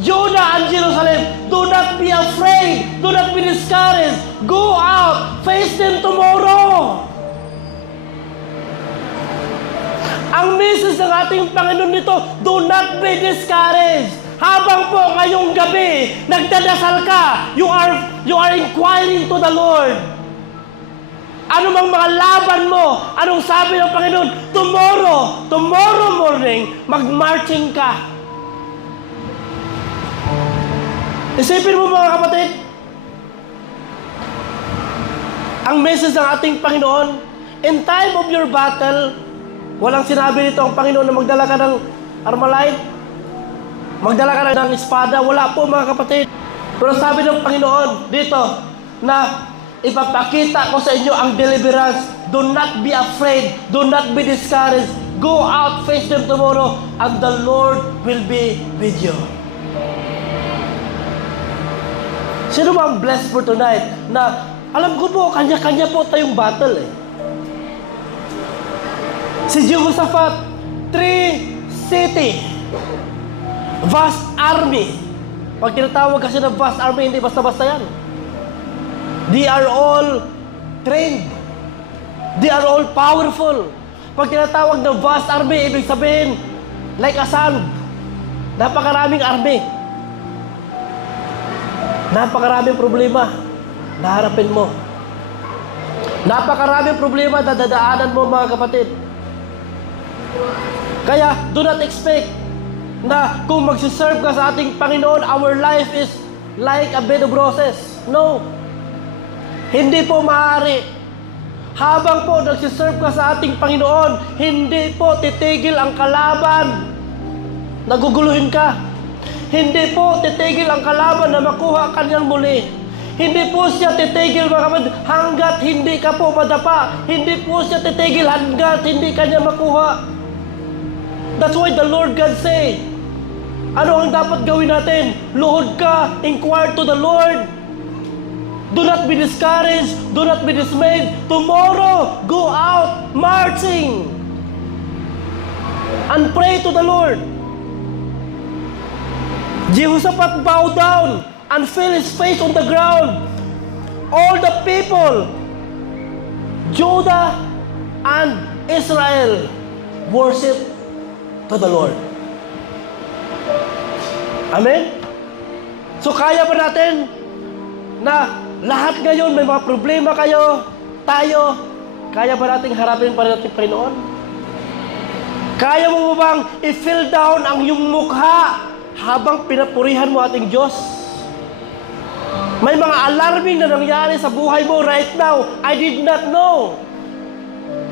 Judah and Jerusalem, do not be afraid. Do not be discouraged. Go out. Face them tomorrow. Ang message ng ating Panginoon nito, do not be discouraged. Habang po ngayong gabi, nagdadasal ka, you are inquiring to the Lord. Ano mang mga laban mo, anong sabi ng Panginoon? Tomorrow morning, mag-marching ka. Isipin mo mga kapatid, ang message ng ating Panginoon, in time of your battle, walang sinabi nito ang Panginoon na magdala ka ng armalite, magdala ka ng espada. Wala po mga kapatid. Pero sabi ng Panginoon dito na ipapakita ko sa inyo ang deliverance. Do not be afraid. Do not be discouraged. Go out, face them tomorrow, and the Lord will be with you. Sino ba ang blessed for tonight na alam ko po, kanya-kanya po tayong battle eh. Si Jehoshaphat, 3 city, vast army. Pag tinatawag kasi ng vast army, hindi basta-basta yan. They are all trained. They are all powerful. Pag tinatawag ng vast army, ibig sabihin, like a sand. Napakaraming army. Napakaraming problema na harapin mo. Napakaraming problema na dadaanan mo mga kapatid. Kaya, do not expect na kung magsiserve ka sa ating Panginoon, our life is like a bed of roses. No. Hindi po maaari. Habang po nagsiserve ka sa ating Panginoon, hindi po titigil ang kalaban. Naguguluhin ka. Hindi po titigil ang kalaban na makuha kanyang muli. Hindi po siya titigil mga kapatid hanggat hindi ka po madapa. Hindi po siya titigil hanggat hindi kanya makuha. That's why the Lord God say, ano ang dapat gawin natin? Luhod ka, inquire to the Lord. Do not be discouraged, do not be dismayed. Tomorrow, go out marching and pray to the Lord. Jehoshaphat bowed down and fell his face on the ground. All the people, Judah and Israel, worship to the Lord. Amen? So kaya ba natin na lahat ngayon may mga problema tayo, kaya ba natin harapin pa natin Panginoon? Kaya mo bang i-fill down ang iyong mukha habang pinapurihan mo ating Diyos? May mga alarming na nangyari sa buhay mo right now. I did not know.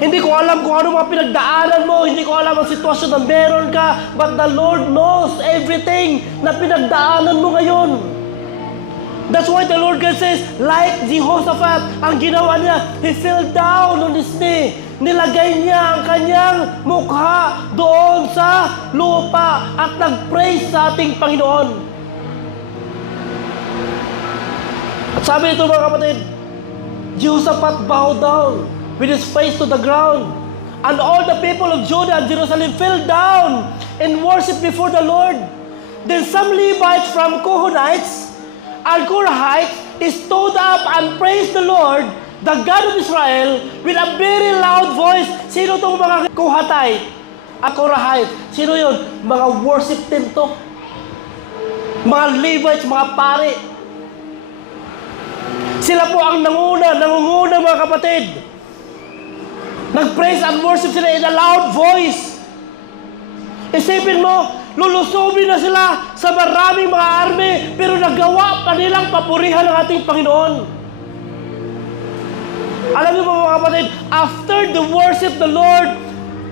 Hindi ko alam kung ano mga pinagdaanan mo. Hindi ko alam ang sitwasyon na meron ka. But the Lord knows everything na pinagdaanan mo ngayon. That's why the Lord God says, like Jehoshaphat, ang ginawa niya, he fell down on his knee. Nilagay niya ang kanyang mukha doon sa lupa at nag-praise sa ating Panginoon. At sabi nito mga kapatid, Jehoshaphat bowed down with his face to the ground. And all the people of Judah and Jerusalem fell down and worshiped before the Lord. Then some Levites from Kohonites and Korahites stood up and praised the Lord, the God of Israel, with a very loud voice. Sino tong mga Kohatite at Korahite? Sino yun? Mga worship team to. Mga Levites, mga pare. Sila po ang nangunguna mga kapatid. Nag-praise and worship sila in a loud voice. Isipin mo, lulusubin na sila sa maraming mga army, pero nagawa pa nilang papurihan ng ating Panginoon. Alam niyo po mga kapatid, after the worship the Lord,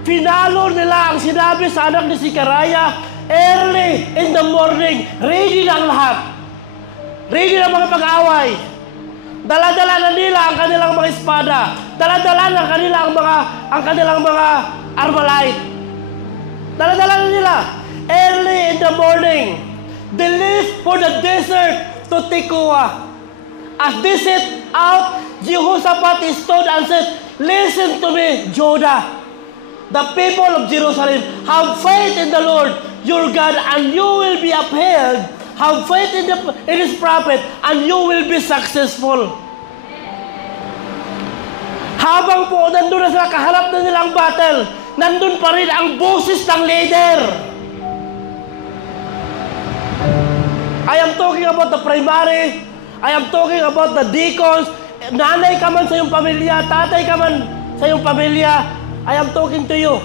pinalo nila ang sinabi sa anak ni Zechariah, early in the morning, ready na ang lahat. Ready na mga pag-away. Dala-dala na nila ang kanilang mga espada. Dala-dala na ang kanilang mga armalite. Dala-dala na nila. Early in the morning, they left for the desert to Tekoa. As they set out, Jehoshaphat stood and said, listen to me, Judah. The people of Jerusalem, have faith in the Lord your God, and you will be upheld. Have faith in His prophet, and you will be successful. Habang po nandun na sila, kaharap na nilang battle, nandun pa rin ang boses ng leader. I am talking about the primary. I am talking about the deacons. Nanay ka man sa iyong pamilya, tatay ka man sa iyong pamilya, I am talking to you.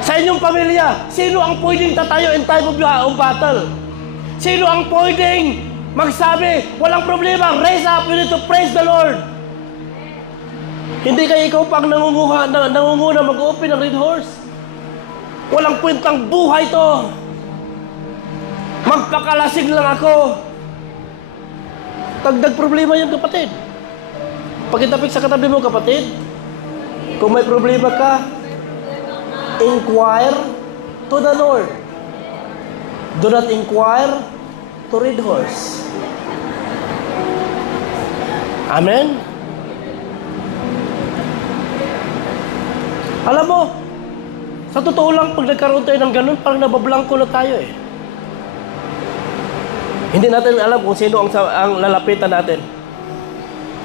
Sa inyong pamilya, sino ang pwedeng tatayo in time of battle? Sino ang pwedeng magsabi, walang problema, raise up, we need to praise the Lord? Hindi kayo ikaw pang nangunguna mag-open ng Red Horse. Walang kwentang buhay to. Magpakalasing lang ako. Tagdag problema yun, kapatid. Pagkitapik sa katabi mo, kapatid, kung may problema ka, inquire to the Lord. Do not inquire to Red Horse. Amen? Alam mo, sa totoo lang, pag nagkaroon tayo ng ganun, parang nabablangko na tayo eh. Hindi natin alam kung sino ang lalapitan natin.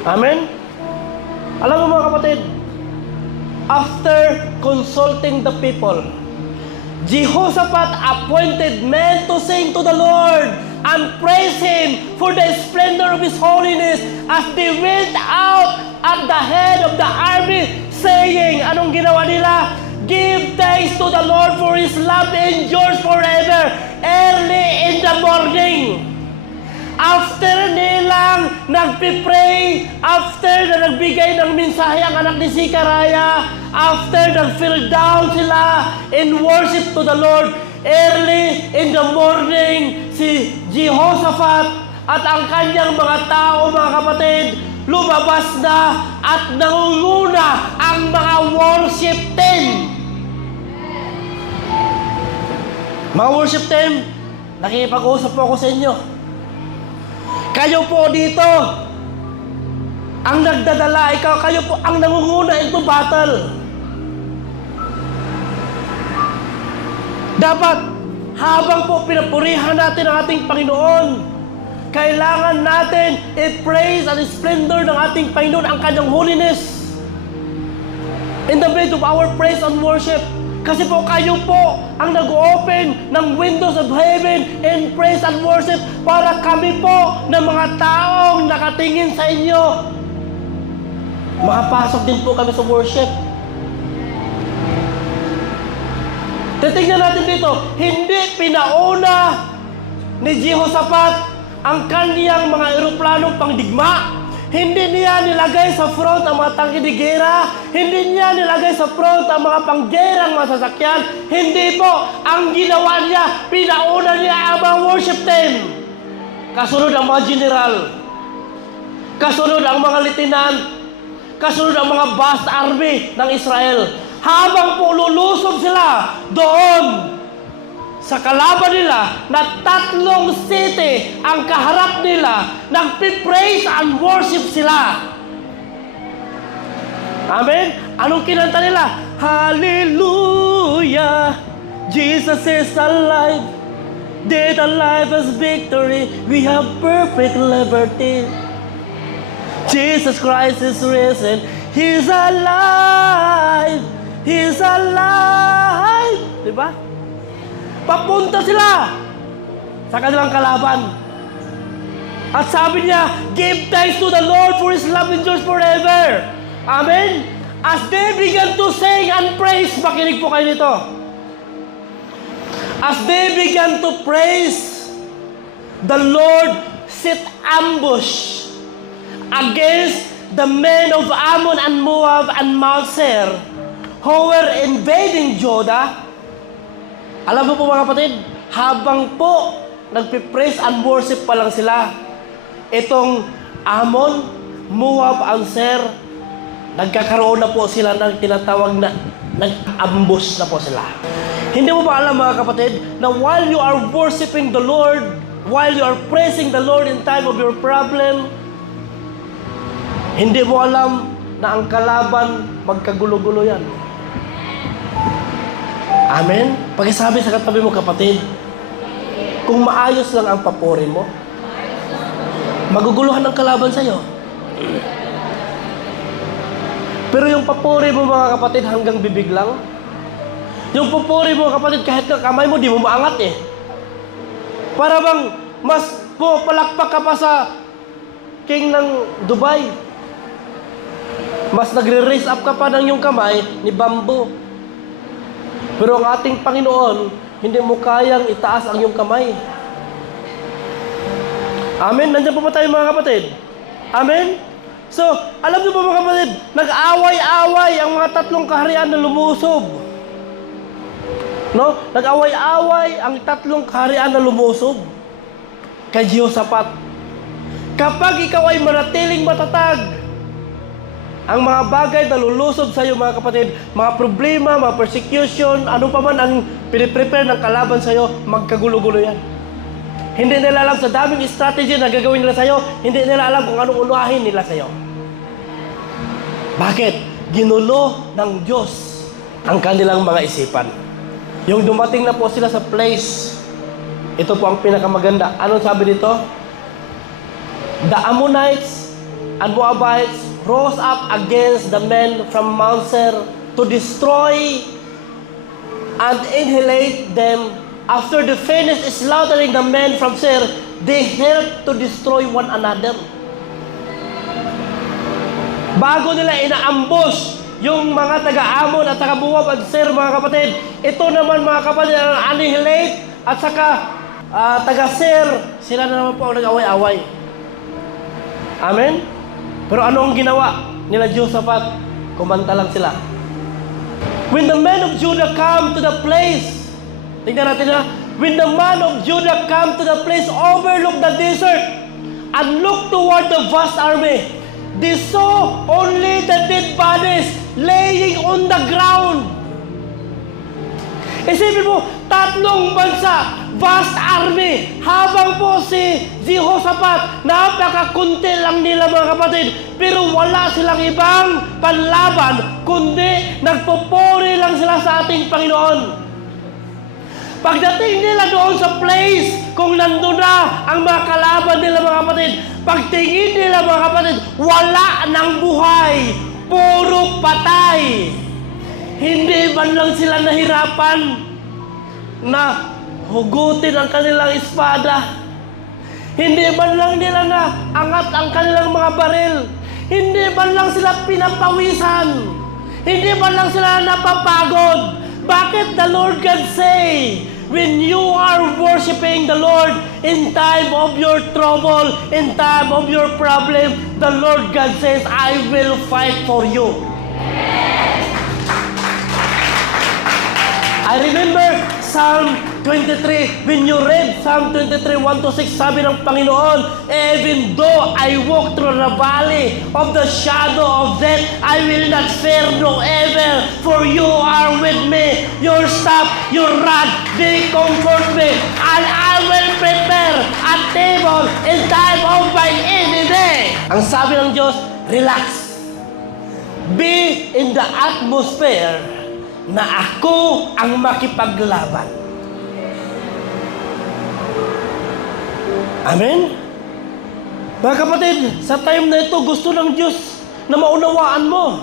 Amen? Alam mo mga kapatid, after consulting the people, Jehoshaphat appointed men to sing to the Lord and praise Him for the splendor of His holiness as they went out at the head of the army, saying, anong ginawa nila? Give thanks to the Lord, for His love endures forever. Early in the morning, after nilang nagpipray, after na nagbigay ng mensahe ang anak ni Zechariah, after nag-feel down sila in worship to the Lord, early in the morning, si Jehoshaphat at ang kanyang mga tao, mga kapatid, lumabas na at nangunguna ang mga worship team. Mga worship team, nakikipag-usap po ako sa inyo. Kayo po dito ang nagdadala, kayo po ang nangunguna into battle. Dapat, habang po pinapurihan natin ang ating Panginoon, kailangan natin i-praise at splendor ng ating Panginoon, ang kanyang holiness in the midst of our praise and worship. Kasi po kayo po ang nag-open ng windows of heaven in praise and worship para kami po ng mga taong nakatingin sa inyo, makapasok din po kami sa worship. Titignan natin dito, hindi pinauna ni Jehoshaphat ang kaniyang mga eroplanong pangdigma. Hindi niya nilagay sa front ang mga tangke de gera. Hindi niya nilagay sa front ang mga panggerang masasakyan. Hindi po. Ang ginawa niya, pinauna niya ang mga worship team. Kasunod ang mga general. Kasunod ang mga lieutenant. Kasunod ang mga vast army ng Israel. Habang po lulusob sila doon sa kalaban nila na 3 city ang kaharap nila, nagpipraise and worship sila. Amen? Anong kinanta nila? Hallelujah! Jesus is alive! Death and life is victory. We have perfect liberty. Jesus Christ is risen. He's alive. He's alive. Diba? Papunta sila sa kanilang kalaban. At sabi niya, give thanks to the Lord for His love endures forever. Amen? As they began to sing and praise, makinig po kayo nito. As they began to praise, the Lord set ambush against the men of Ammon and Moab and Mount Seir who were invading Judah. Alam mo po mga kapatid, habang po nagpipraise and worship pa lang sila, itong Ammon, Moab, and Seir, nagkakaroon na po sila ng tinatawag na nag-ambush na po sila. Hindi mo ba alam mga kapatid, na while you are worshiping the Lord, while you are praising the Lord in time of your problem, hindi mo alam na ang kalaban magkagulo-gulo yan. Amen? Pagkasabi sa katabi mo kapatid, kung maayos lang ang papuri mo, maguguluhan ang kalaban sa'yo. Pero yung papuri mo mga kapatid hanggang bibig lang, yung papuri mo kapatid kahit kamay mo, di mo maangat eh. Para bang mas palakpak ka pa sa king ng Dubai. Mas nagre-raise up ka pa ng yung kamay ni bamboo. Pero ang ating Panginoon, hindi mo kayang itaas ang iyong kamay. Amen? Nandiyan po ba tayo mga kapatid? Amen? So, alam niyo po mga kapatid, nag-away-away ang mga tatlong kaharian na lumusob. No? Nag-away-away ang tatlong kaharian na lumusob kay Jehoshaphat. Kapag ikaw ay manatiling matatag, ang mga bagay na lulusob sa iyo mga kapatid, mga problema, mga persecution, ano pa man ang piniprepare ng kalaban sa iyo, magkagulo-gulo yan. Hindi nila alam sa daming strategy na gagawin nila sa iyo, hindi nila alam kung anong unahin nila sa iyo. Bakit? Ginulo ng Diyos ang kanilang mga isipan. Yung dumating na po sila sa place, ito po ang pinakamaganda. Anong sabi dito? The Ammonites and Moabites rose up against the men from Mount Seir to destroy and annihilate them. After they finished slaughtering the men from Seir, they helped to destroy one another. Bago nila ina-ambush yung mga taga-Ammon at taga-Moab at Seir mga kapatid, ito naman mga kapatid ang annihilate at saka taga-Seir, sila na naman po ang nag-away-away. Amen? Pero ano ang ginawa nila Jehoshaphat? Kumanta lang sila. When the men of Judah come to the place, tignan natin na, when the man of Judah come to the place, overlook the desert, and look toward the vast army, they saw only the dead bodies laying on the ground. Isipin mo, tatlong bansa, vast army, habang po si Jehoshaphat, napakakunti lang nila mga kapatid, pero wala silang ibang panlaban, kundi nagpupuri lang sila sa ating Panginoon. Pagdating nila doon sa place, kung nandun na ang mga kalaban nila mga kapatid, pagtingin nila mga kapatid, wala ng buhay, puro patay. Hindi man lang sila nahirapan na hugutin ang kanilang espada. Hindi man lang nila na angat ang kanilang mga baril. Hindi man lang sila pinapawisan. Hindi man lang sila napapagod. Bakit the Lord God say, when you are worshiping the Lord in time of your trouble, in time of your problem, the Lord God says, I will fight for you. I remember Psalm 23, when you read Psalm 23, 1-6, sabi ng Panginoon, even though I walk through the valley of the shadow of death, I will not fear no evil, for you are with me. Your staff, your rod, they comfort me, and I will prepare a table in time of my enemy. Ang sabi ng Diyos, relax. Be in the atmosphere na ako ang makipaglaban. Amen? Mga kapatid, sa time na ito, gusto ng Diyos na maunawaan mo.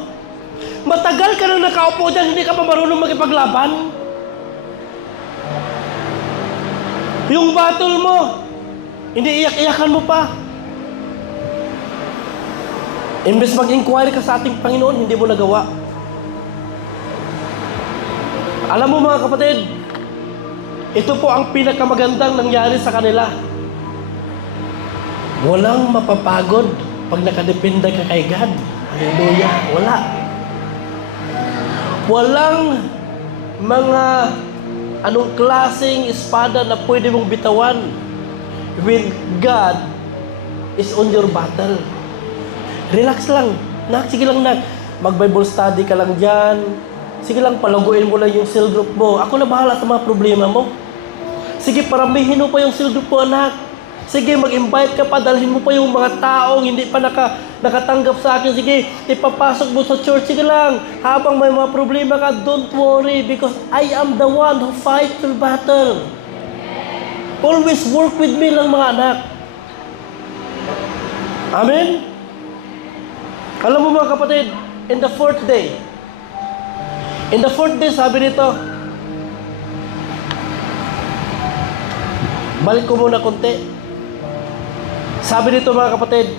Matagal ka na nakaupo dyan, hindi ka pa marunong makipaglaban. Yung battle mo, hindi iyak-iyakan mo pa. Imbes mag-inquire ka sa ating Panginoon, hindi mo nagawa. Alam mo mga kapatid, ito po ang pinakamagandang nangyari sa kanila. Walang mapapagod pag nakadepende ka kay God. Hallelujah. Wala. Walang mga anong klaseng espada na pwede mong bitawan. When God is on your battle. Relax lang. Sige lang nak. Mag-Bible study ka lang dyan. Sige lang, palaguin mo lang yung cell group mo. Ako na bahala sa mga problema mo. Sige, paramihin mo pa yung cell group mo, anak. Sige, mag-invite ka pa, dalhin mo pa yung mga taong hindi pa nakatanggap sa akin. Sige, ipapasok mo sa church. Sige lang, habang may mga problema ka, don't worry because I am the one who fight your battle. Always work with me lang mga anak. Amen? Alam mo mga kapatid, in the fourth day, sabi nito, balik ko muna konti. Sabi nito mga kapatid,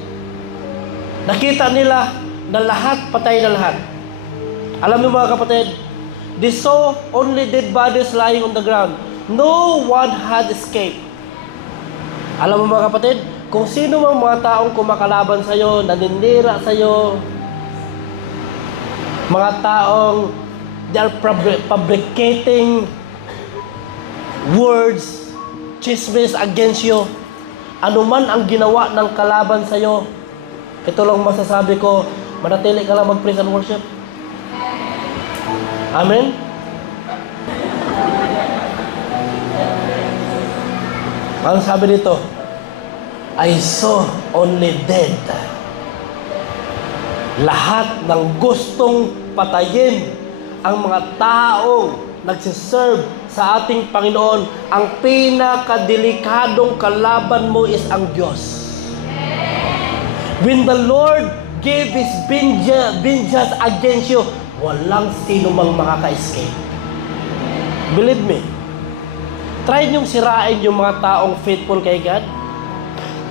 nakita nila na lahat, patay na lahat. Alam mo mga kapatid, they saw only dead bodies lying on the ground. No one had escaped. Alam mo mga kapatid, kung sino mang mga taong kumakalaban sa'yo, naninira sa'yo, mga taong they are fabricating words, chismis against you, ano man ang ginawa ng kalaban sa'yo, ito lang masasabi ko, manatili ka lang mag-praise and worship. Amen? Ang sabi dito, I saw only dead. Lahat ng gustong patayin ang mga taong nagsiserve sa ating Panginoon, ang pinakadelikadong kalaban mo is ang Diyos. When the Lord gave His vengeance against you, walang sino mang makaka-escape. Believe me. Try niyong sirain yung mga taong faithful kay God.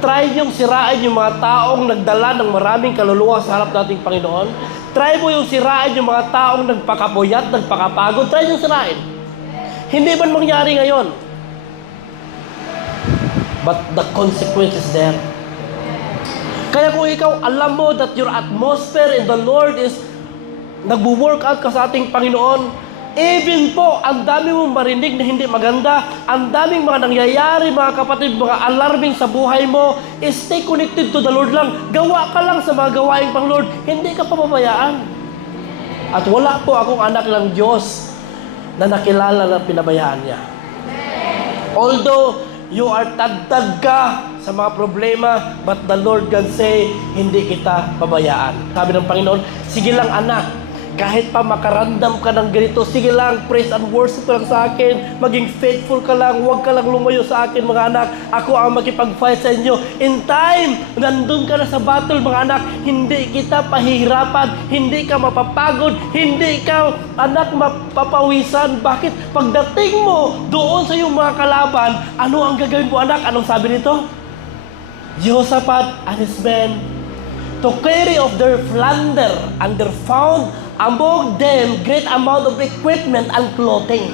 Try niyong sirain yung mga taong nagdala ng maraming kaluluwa sa harap nating Panginoon. Try mo yung sirain yung mga taong nagpakapuyat, nagpakapagod. Try niyong sirain. Hindi man mangyari ngayon. But the consequence is there. Kaya kung ikaw alam mo that your atmosphere in the Lord is nagwo-work out ka sa ating Panginoon, even po, ang dami mong marinig na hindi maganda, ang daming mga nangyayari, mga kapatid, mga alarming sa buhay mo, stay connected to the Lord lang. Gawa ka lang sa mga gawain pang Lord. Hindi ka pababayaan. At wala po akong anak ng Diyos na nakilala na pinabayaan niya. Although, you are tagtag ka sa mga problema, but the Lord can say, hindi kita pabayaan. Sabi ng Panginoon, sige lang anak, kahit pa makarandam ka ng ganito, sige lang, praise and worship ka lang sa akin, maging faithful ka lang, huwag ka lang lumayo sa akin mga anak, ako ang makipag-fight sa inyo. In time, nandun ka na sa battle mga anak, hindi kita pahihirapan, hindi ka mapapagod, hindi ka anak mapapawisan. Bakit? Pagdating mo doon sa iyong mga kalaban, ano ang gagawin mo anak? Anong sabi nito? Jehoshaphat and his men to carry of their plunder, and there found among them great amount of equipment and clothing.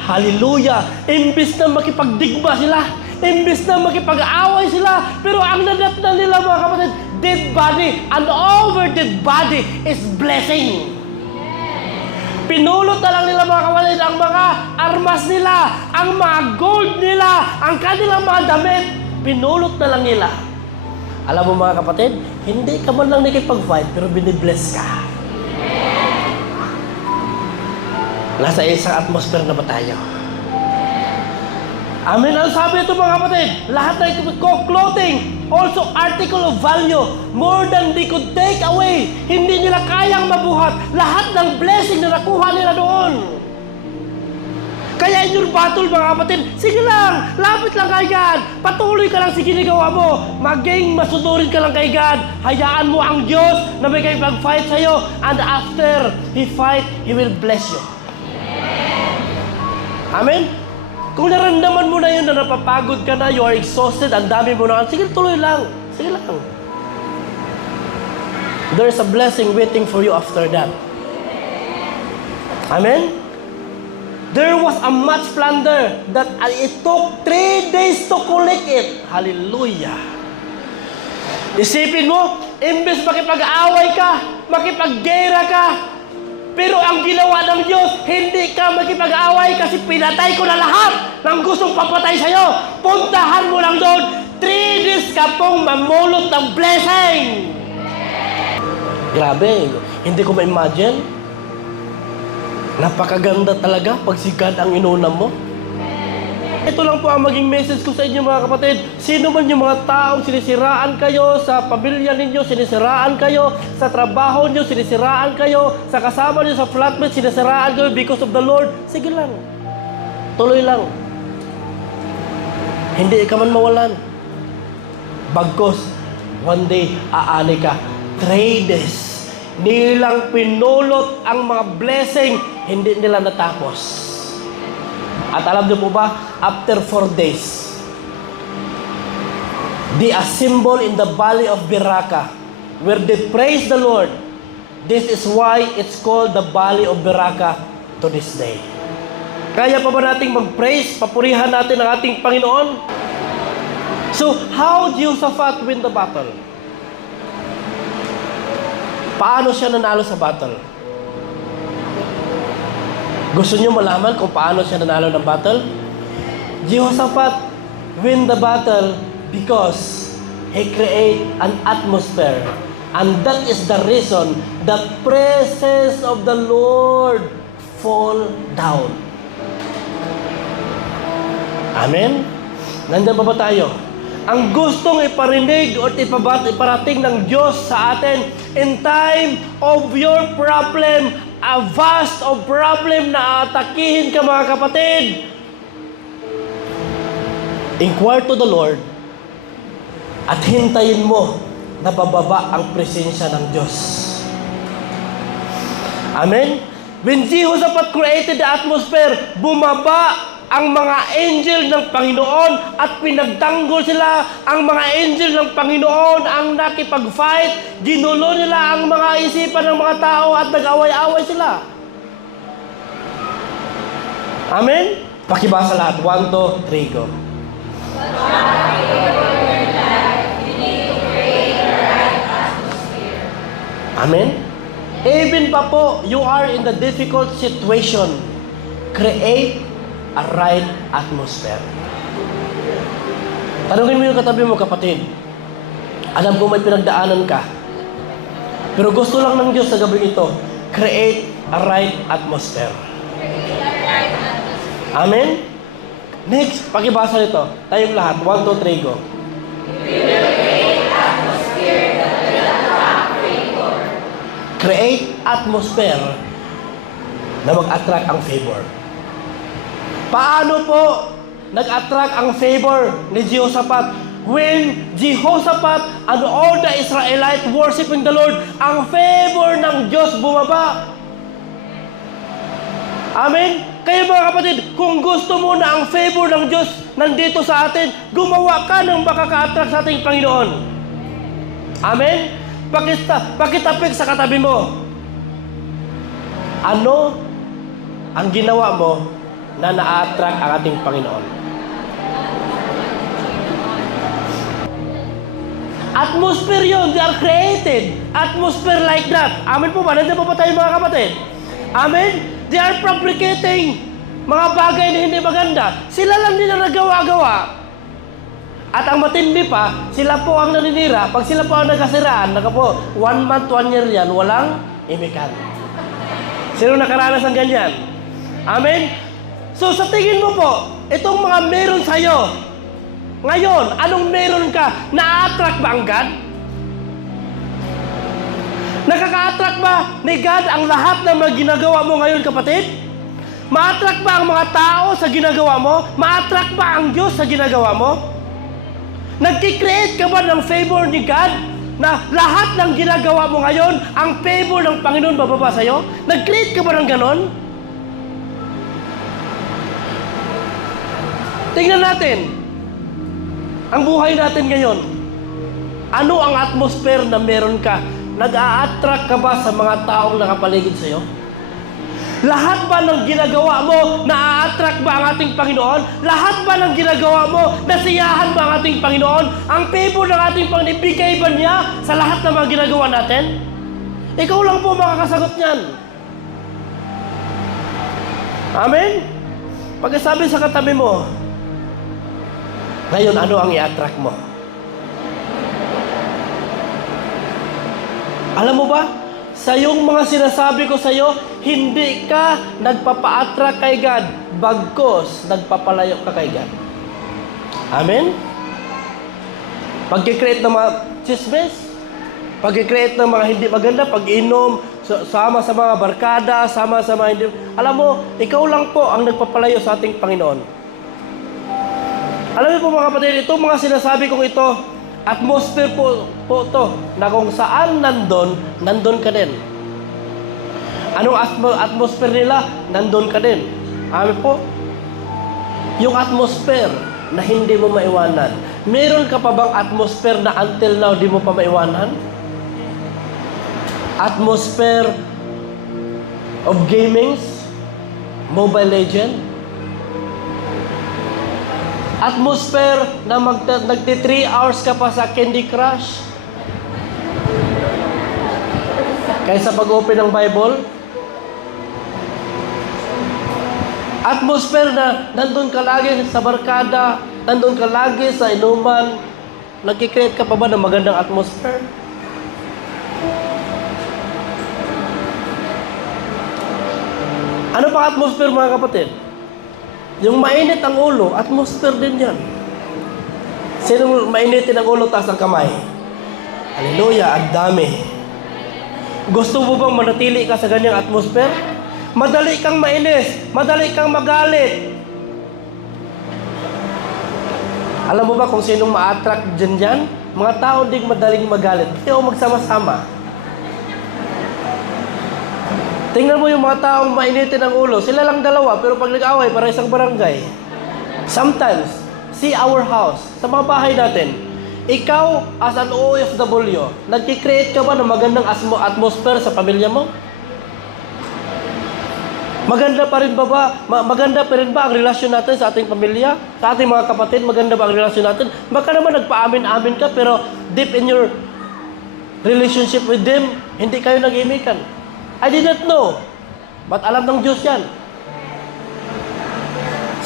Hallelujah! Imbis na makipagdigma sila, imbis na makipag-away sila, pero ang nadatnan nila mga kapatid, dead body, and over dead body is blessing. Pinulot na lang nila mga kapatid ang mga armas nila, ang mga gold nila, ang kanilang mga damit, pinulot na lang nila. Alam mo mga kapatid, hindi ka man lang nakipag-fight, pero binibless ka. Nasa isang atmosphere na ba tayo? Amen. Ang sabi ito mga kapatid, lahat na clothing, also article of value, more than they could take away. Hindi nila kayang mabuhat lahat ng blessing na nakuha nila doon. Kaya in your battle, mga kapatid, sige lang, lapit lang kay God. Patuloy ka lang sa ginagawa mo. Maging masunurin ka lang kay God. Hayaan mo ang Diyos na may kayo mag-fight sa'yo. And after He fight, He will bless you. Amen? Kung naramdaman mo na yun na napapagod ka na, you are exhausted, ang dami mo na, sige, tuloy lang. Sige lang. There's a blessing waiting for you after that. Amen? There was a much plunder that it took 3 days to collect it. Hallelujah. Isipin mo, imbes makipag-away ka, makipag-gera ka, pero ang ginawa ng Diyos, hindi ka makipag-away kasi pinatay ko na lahat ng gustong papatay sa'yo. Puntahan mo lang doon, 3 days ka pong mamulot ng blessing. Grabe, hindi ko ma-imagine. Napakaganda talaga pag si God ang inuna mo. Ito lang po ang maging message ko sa inyo, mga kapatid. Sino man yung mga taong sinisiraan kayo sa pamilya ninyo, sinisiraan kayo sa trabaho nyo, sinisiraan kayo sa kasama nyo sa flatmate, sinisiraan kayo because of the Lord, sige lang. Tuloy lang. Hindi ka man mawalan. Bagkos, one day, aani ka. 3 days. Nilang pinulot ang mga blessing, hindi nila natapos. At alam niyo po ba, after 4 days, they assemble in the valley of Beraka, where they praise the Lord. This is why it's called the valley of Beraka to this day. Kaya pa ba nating mag-praise, papurihan natin ang ating Panginoon? So, how Jehoshaphat win the battle? Paano siya nanalo sa battle? Gusto niyo malaman kung paano siya nanalo ng battle? Jehoshaphat win the battle because he create an atmosphere. And that is the reason the presence of the Lord fall down. Amen? Nandiyan pa ba tayo? Ang gustong iparinig o iparating ng Diyos sa atin in time of your problem, a vast of problem na atakihin ka, mga kapatid. Inquire to the Lord at hintayin mo na bababa ang presensya ng Diyos. Amen? When Jehoshaphat created the atmosphere, bumaba ang mga angel ng Panginoon at pinagtanggol sila. Ang mga angel ng Panginoon ang nakipag-fight. Ginulo nila ang mga isipan ng mga tao at nag-away-away sila. Amen? Pakibasa lahat. 1, 2, 3, go. Amen? Even pa po, you are in the difficult situation. Create a right atmosphere. Tanungin mo yung katabi mo, kapatid. Alam ko may pinagdaanan ka. Pero gusto lang ng Diyos sa gabi ito, create a right atmosphere. Amen? Next, pakibasa nito. Tayong lahat. 1, 2, 3, go. Create atmosphere na mag-attract ang favor. Paano po nag-attract ang favor ni Jehoshaphat? When Jehoshaphat and all the Israelites worshiping the Lord, ang favor ng Diyos bumaba. Amen? Kaya mga kapatid, kung gusto mo na ang favor ng Diyos nandito sa atin, gumawa ka ng makaka-attract sa ating Panginoon. Amen? Pakitapik sa katabi mo. Ano ang ginawa mo na na-attract ang ating Panginoon? Atmosphere yun. They are created. Atmosphere like that. Amen po ba? Nandiyan po ba tayo, mga kapatid? Amen? They are fabricating mga bagay na hindi maganda. Sila lang din ang nagawa-gawa. At ang matindi pa, sila po ang naninira. Pag sila po ang nagkasiraan, po, 1 month, 1 year yan, walang imikan. Sino nakaranas ng ganyan? Amen? So sa tingin mo po, itong mga meron sa'yo, ngayon, anong meron ka? Na-attract ba ang God? Nakaka-attract ba ni God ang lahat ng mga ginagawa mo ngayon, kapatid? Ma-attract ba ang mga tao sa ginagawa mo? Ma-attract ba ang Diyos sa ginagawa mo? Nagki-create ka ba ng favor ni God? Na lahat ng ginagawa mo ngayon, ang favor ng Panginoon bababa sa'yo? Nag-create ka ba ng ganon? Tingnan natin ang buhay natin ngayon. Ano ang atmosphere na meron ka? Nag-a-attract ka ba sa mga taong nakapaligid sa'yo? Lahat ba ng ginagawa mo, na-a-attract ba ang ating Panginoon? Lahat ba ng ginagawa mo, nasiyahan ba ang ating Panginoon? Ang favor ng ating Panginoon, ibigay ba niya sa lahat ng mga ginagawa natin? Ikaw lang po makakasagot niyan. Amen? Pagkasabi sa katabi mo, ngayon ano ang i-attract mo? Alam mo ba, sa yung mga sinasabi ko sa iyo, hindi ka nagpapa-attract kay God, bagkos nagpapalayo ka kay God. Amen? Pagkikreate ng mga chismes, pagkikreate ng mga hindi maganda, pag-inom, sama sa mga barkada, sama sa mga hindi... Alam mo, ikaw lang po ang nagpapalayo sa ating Panginoon. Alam mo po mga kapatid, itong mga sinasabi kong ito, atmosphere po to, na kung saan nandun ka din. Anong atmosphere nila? Nandun ka din. Amin po? Yung atmosphere na hindi mo maiwanan. Meron ka pa bang atmosphere na until now di mo pa maiwanan? Atmosphere of gamings? Mobile Legend? Atmosphere na nagti 3 hours ka pa sa Candy Crush? Kaysa pag-open ng Bible? Atmosphere na nandun ka lagi sa barkada, nandun ka lagi sa inuman, nagkikreate ka pa ba ng magandang atmosphere? Ano pa atmosphere mga kapatid? Yung mainit ang ulo, atmosphere din yan. Sino mainitin ang ulo, taas ang kamay? Hallelujah, ang dami. Gusto mo bang manatili ka sa ganyang atmosphere? Madali kang mainis, madali kang magalit. Alam mo ba kung sinong ma-attract dyan? Mga tao ding madaling magalit. Kaya magsama-sama. Tingnan mo yung mga taong mainitin ang ulo. Sila lang dalawa, pero pag nag-away, para isang barangay. Sometimes, see our house, sa mga bahay natin. Ikaw, as an OFW, nagkikreate ka ba ng magandang atmosphere sa pamilya mo? Maganda pa rin maganda pa rin ba ang relasyon natin sa ating pamilya? Sa ating mga kapatid, maganda ba ang relasyon natin? Baka naman nagpaamin-amin ka, pero deep in your relationship with them, hindi kayo nag-imikan. I did not know. But alam ng Diyos yan.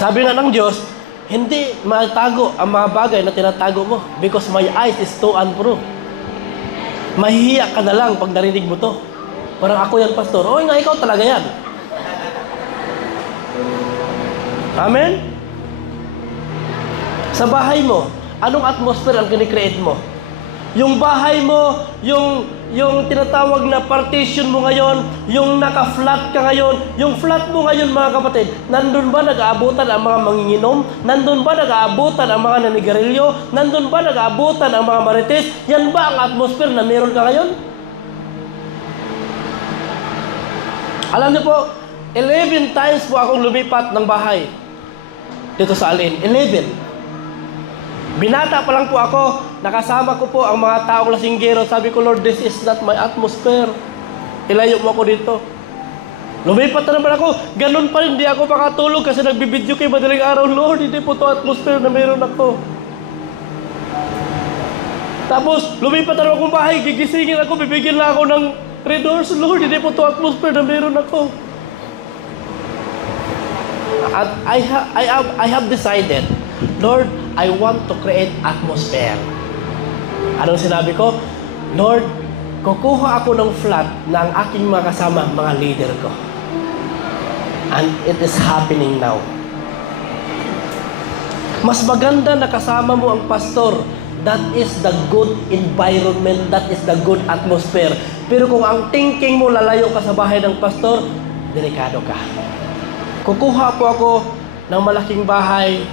Sabi nga ng Diyos, hindi matago ang mga bagay na tinatago mo because my eyes is to and fro. Mahihiya ka na lang pag narinig mo to. Parang ako yan, pastor. O nga, ikaw talaga yan. Amen? Sa bahay mo, anong atmosphere ang kinikreate mo? Yung bahay mo, yung tinatawag na partition mo ngayon, yung naka-flat ka ngayon, yung flat mo ngayon mga kapatid, nandun ba nag-aabutan ang mga manginginom? Nandun ba nag-aabutan ang mga nanigarilyo? Nandun ba nag-aabutan ang mga marites? Yan ba ang atmosphere na meron ka ngayon? Alam niyo po, 11 times po akong lumipat ng bahay dito sa Alin. 11. Binata pa lang po ako, nakasama ko po ang mga taong lasinggero. Sabi ko, Lord, this is not my atmosphere. Ilayo mo ako dito. Lumipat na naman ako. Ganun pa rin, di ako makatulog kasi nagbibideo kay madaling araw. Lord, hindi po ito atmosphere na meron ako. Tapos, lumipat na naman akong bahay. Gigisingin ako, bibigyan na ako ng Red Doors. Lord, hindi po ito atmosphere na meron ako. At I have decided, Lord, I want to create atmosphere. Anong sinabi ko? Lord, kukuha ako ng flat ng aking mga kasama, mga leader ko. And it is happening now. Mas maganda na kasama mo ang pastor. That is the good environment. That is the good atmosphere. Pero kung ang thinking mo lalayo ka sa bahay ng pastor, delikado ka. Kukuha po ako ng malaking bahay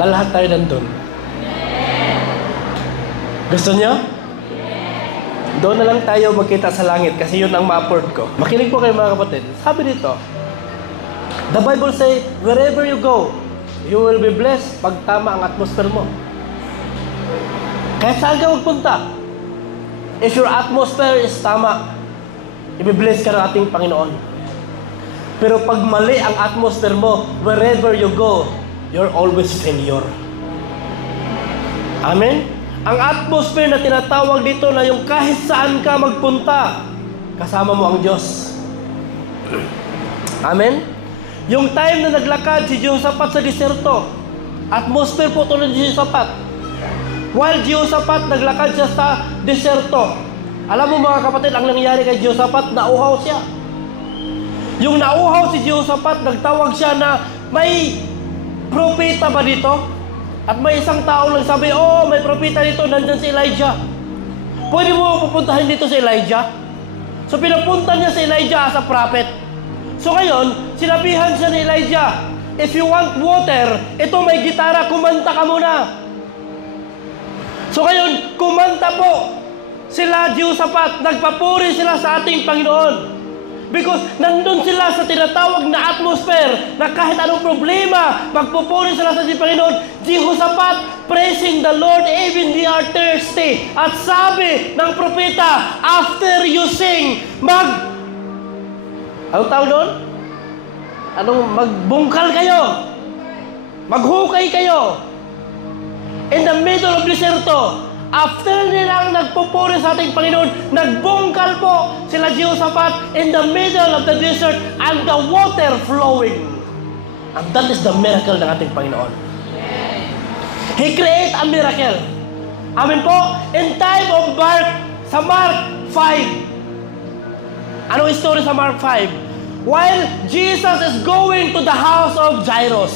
na lahat tayo nandun. Gusto niyo? Doon na lang tayo magkita sa langit kasi yun ang ma-afford ko. Makinig po kayo mga kapatid. Sabi dito, the Bible say, wherever you go, you will be blessed pag tama ang atmosphere mo. Kahit saan ka magpunta, if your atmosphere is tama, i-bless ka ng ating Panginoon. Pero pag mali ang atmosphere mo, wherever you go, you're always failure. Amen? Ang atmosphere na tinatawag dito na yung kahit saan ka magpunta, kasama mo ang Diyos. Amen? Yung time na naglakad si Jehoshaphat sa diserto, atmosphere po ito ng Jehoshaphat. While Jehoshaphat naglakad siya sa diserto, alam mo mga kapatid, ang nangyari kay Jehoshaphat, nauhaw siya. Yung nauhaw si Jehoshaphat, nagtawag siya na may propeta ba dito? At may isang tao lang sabi, oh, may propeta dito, nandyan si Elijah. Pwede mo pupuntahin dito si Elijah? So pinapunta niya si Elijah as a prophet. So ngayon, sinabihan siya ni Elijah, if you want water, ito may gitara, kumanta ka muna. So ngayon, kumanta po sila Jehoshaphat, nagpapuri sila sa ating Panginoon. Because nandun sila sa tinatawag na atmosphere na kahit anong problema, magpupuri sila sa ating Panginoon. Jehoshaphat praising the Lord even they are thirsty. At sabi ng propeta, after you sing, anong tawag doon? Magbungkal kayo. Maghukay kayo. In the middle of deserto, after nilang nagpupuri sa ating Panginoon, nagbungkal po sila Jehoshaphat in the middle of the desert and the water flowing. And that is the miracle ng ating Panginoon. He create a miracle. Amen po? In time of Mark, sa Mark 5. Anong story sa Mark 5? While Jesus is going to the house of Jairus.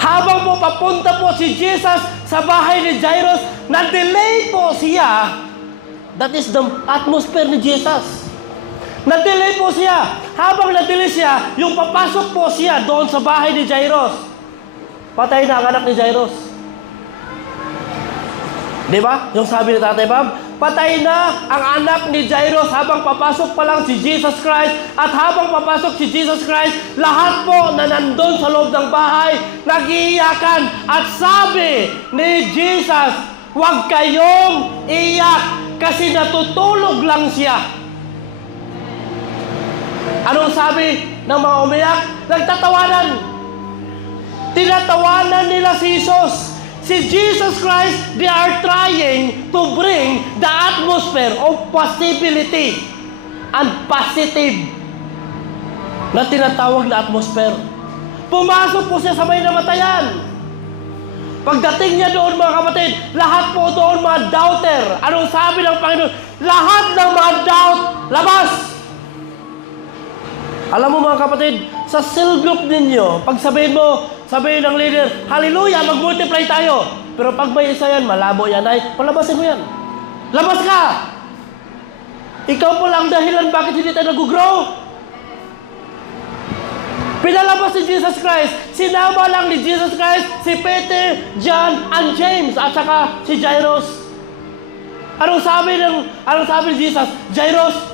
Habang po papunta po si Jesus sa bahay ni Jairus, na-delay po siya. That is the atmosphere ni Jesus. Na-delay po siya. Habang na-delay siya, yung papasok po siya doon sa bahay ni Jairus. Patay na ang anak ni Jairus. Di ba? Yung sabi ni Tatay Bob, patay na ang anak ni Jairus habang papasok pa lang si Jesus Christ. At habang papasok si Jesus Christ, lahat po na nandun sa loob ng bahay, nag-iiyakan. At sabi ni Jesus, huwag kayong iyak kasi natutulog lang siya. Anong sabi ng mga umiyak? Nagtatawanan. Tinatawanan nila si Jesus. Si Jesus Christ, they are trying to bring the atmosphere of possibility and positive na tinatawag na atmosphere. Pumasok po siya sa may namatayan. Pagdating niya doon mga kapatid, lahat po doon mga doubter. Anong sabi ng Panginoon? Lahat ng mga doubt, labas! Alam mo mga kapatid, sa cell group ninyo, pag sabihin ng leader, hallelujah, mag-multiply tayo. Pero pag may isa yan, malabo yan ay, palabasin mo yan. Labas ka! Ikaw po lang dahilan bakit hindi tayo nag-grow. Pinalabas ni Jesus Christ. Sinama lang ni Jesus Christ si Peter, John, and James, at saka si Jairus. Anong sabi ni Jesus? Jairus,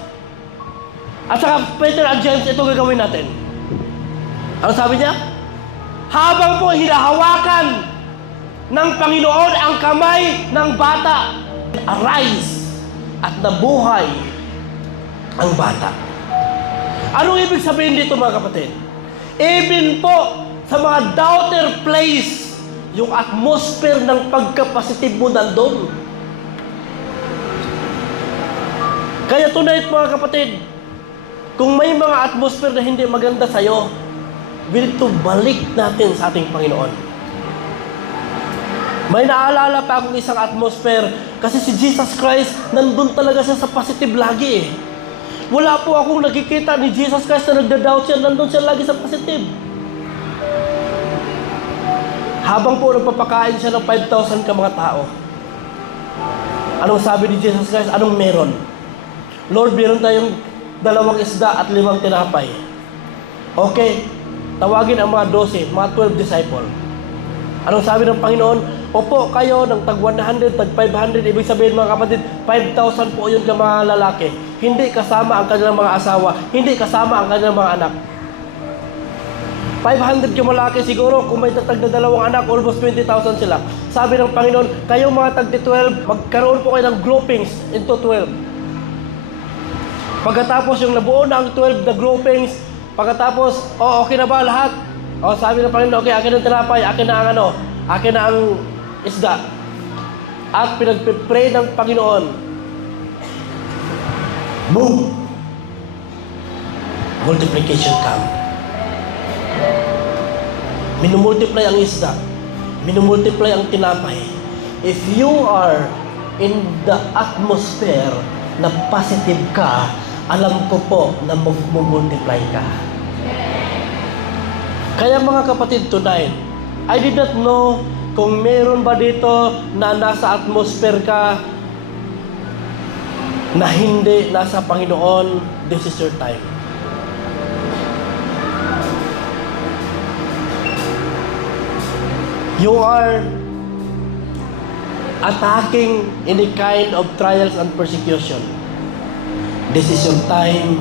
at saka Peter and James, ito gagawin natin. Ano sabi niya? Habang po hinahawakan ng Panginoon ang kamay ng bata, arise at nabuhay ang bata. Anong ibig sabihin dito mga kapatid? Even po sa mga doubter place, yung atmosphere ng pagka-positive mo nandun. Kaya tonight mga kapatid, kung may mga atmosphere na hindi maganda sa'yo, we need to balik natin sa ating Panginoon. May naalala pa akong isang atmosphere kasi si Jesus Christ, nandun talaga siya sa positive lagi eh. Wala po akong nakikita ni Jesus Christ na nagda-doubt siya, nandun siya lagi sa positive. Habang po nagpapakain siya ng 5,000 ka mga tao, anong sabi ni Jesus Christ? Anong meron? Lord, meron tayong 2 isda at 5 tinapay. Okay, tawagin ang mga 12, mga 12 disciple. Anong sabi ng Panginoon? Opo kayo ng tag 100, tag 500, ibig sabihin mga kapatid, 5,000 po yun ka mga lalaki. Hindi kasama ang kanilang mga asawa, hindi kasama ang kanilang mga anak. 500 yung malaki siguro, kung may tatag na 2 anak, almost 20,000 sila. Sabi ng Panginoon, kayong mga tag 12, magkaroon po kayo ng groupings into 12. Pagkatapos yung nabuo na ang 12 na groupings, pagkatapos, okay na ba lahat? Sabi ng Panginoon, okay, akin ang tinapay, akin na ang akin na ang isda. At pinagpipray ng Panginoon. Boom! Multiplication come. Minumultiply ang isda. Minumultiply ang tinapay. If you are in the atmosphere na positive ka, alam ko po na mag-multiply ka. Kaya mga kapatid, tonight, I did not know kung meron ba dito na nasa atmosphere ka na hindi nasa Panginoon. This is your time. You are attacking any kind of trials and persecution. This is your time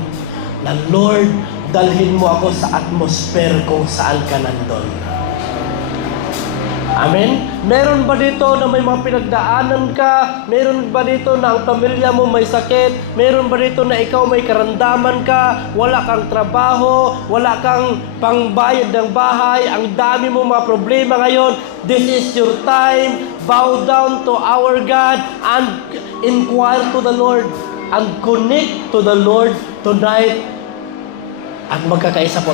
na Lord, dalhin mo ako sa atmosphere kung saan ka nandun. Amen? Meron ba dito na may mga pinagdaanan ka? Meron ba dito na ang pamilya mo may sakit? Meron ba dito na ikaw may karamdaman ka? Wala kang trabaho? Wala kang pangbayad ng bahay? Ang dami mo mga problema ngayon? This is your time. Bow down to our God and inquire to the Lord and connect to the Lord tonight at magkakaisa po.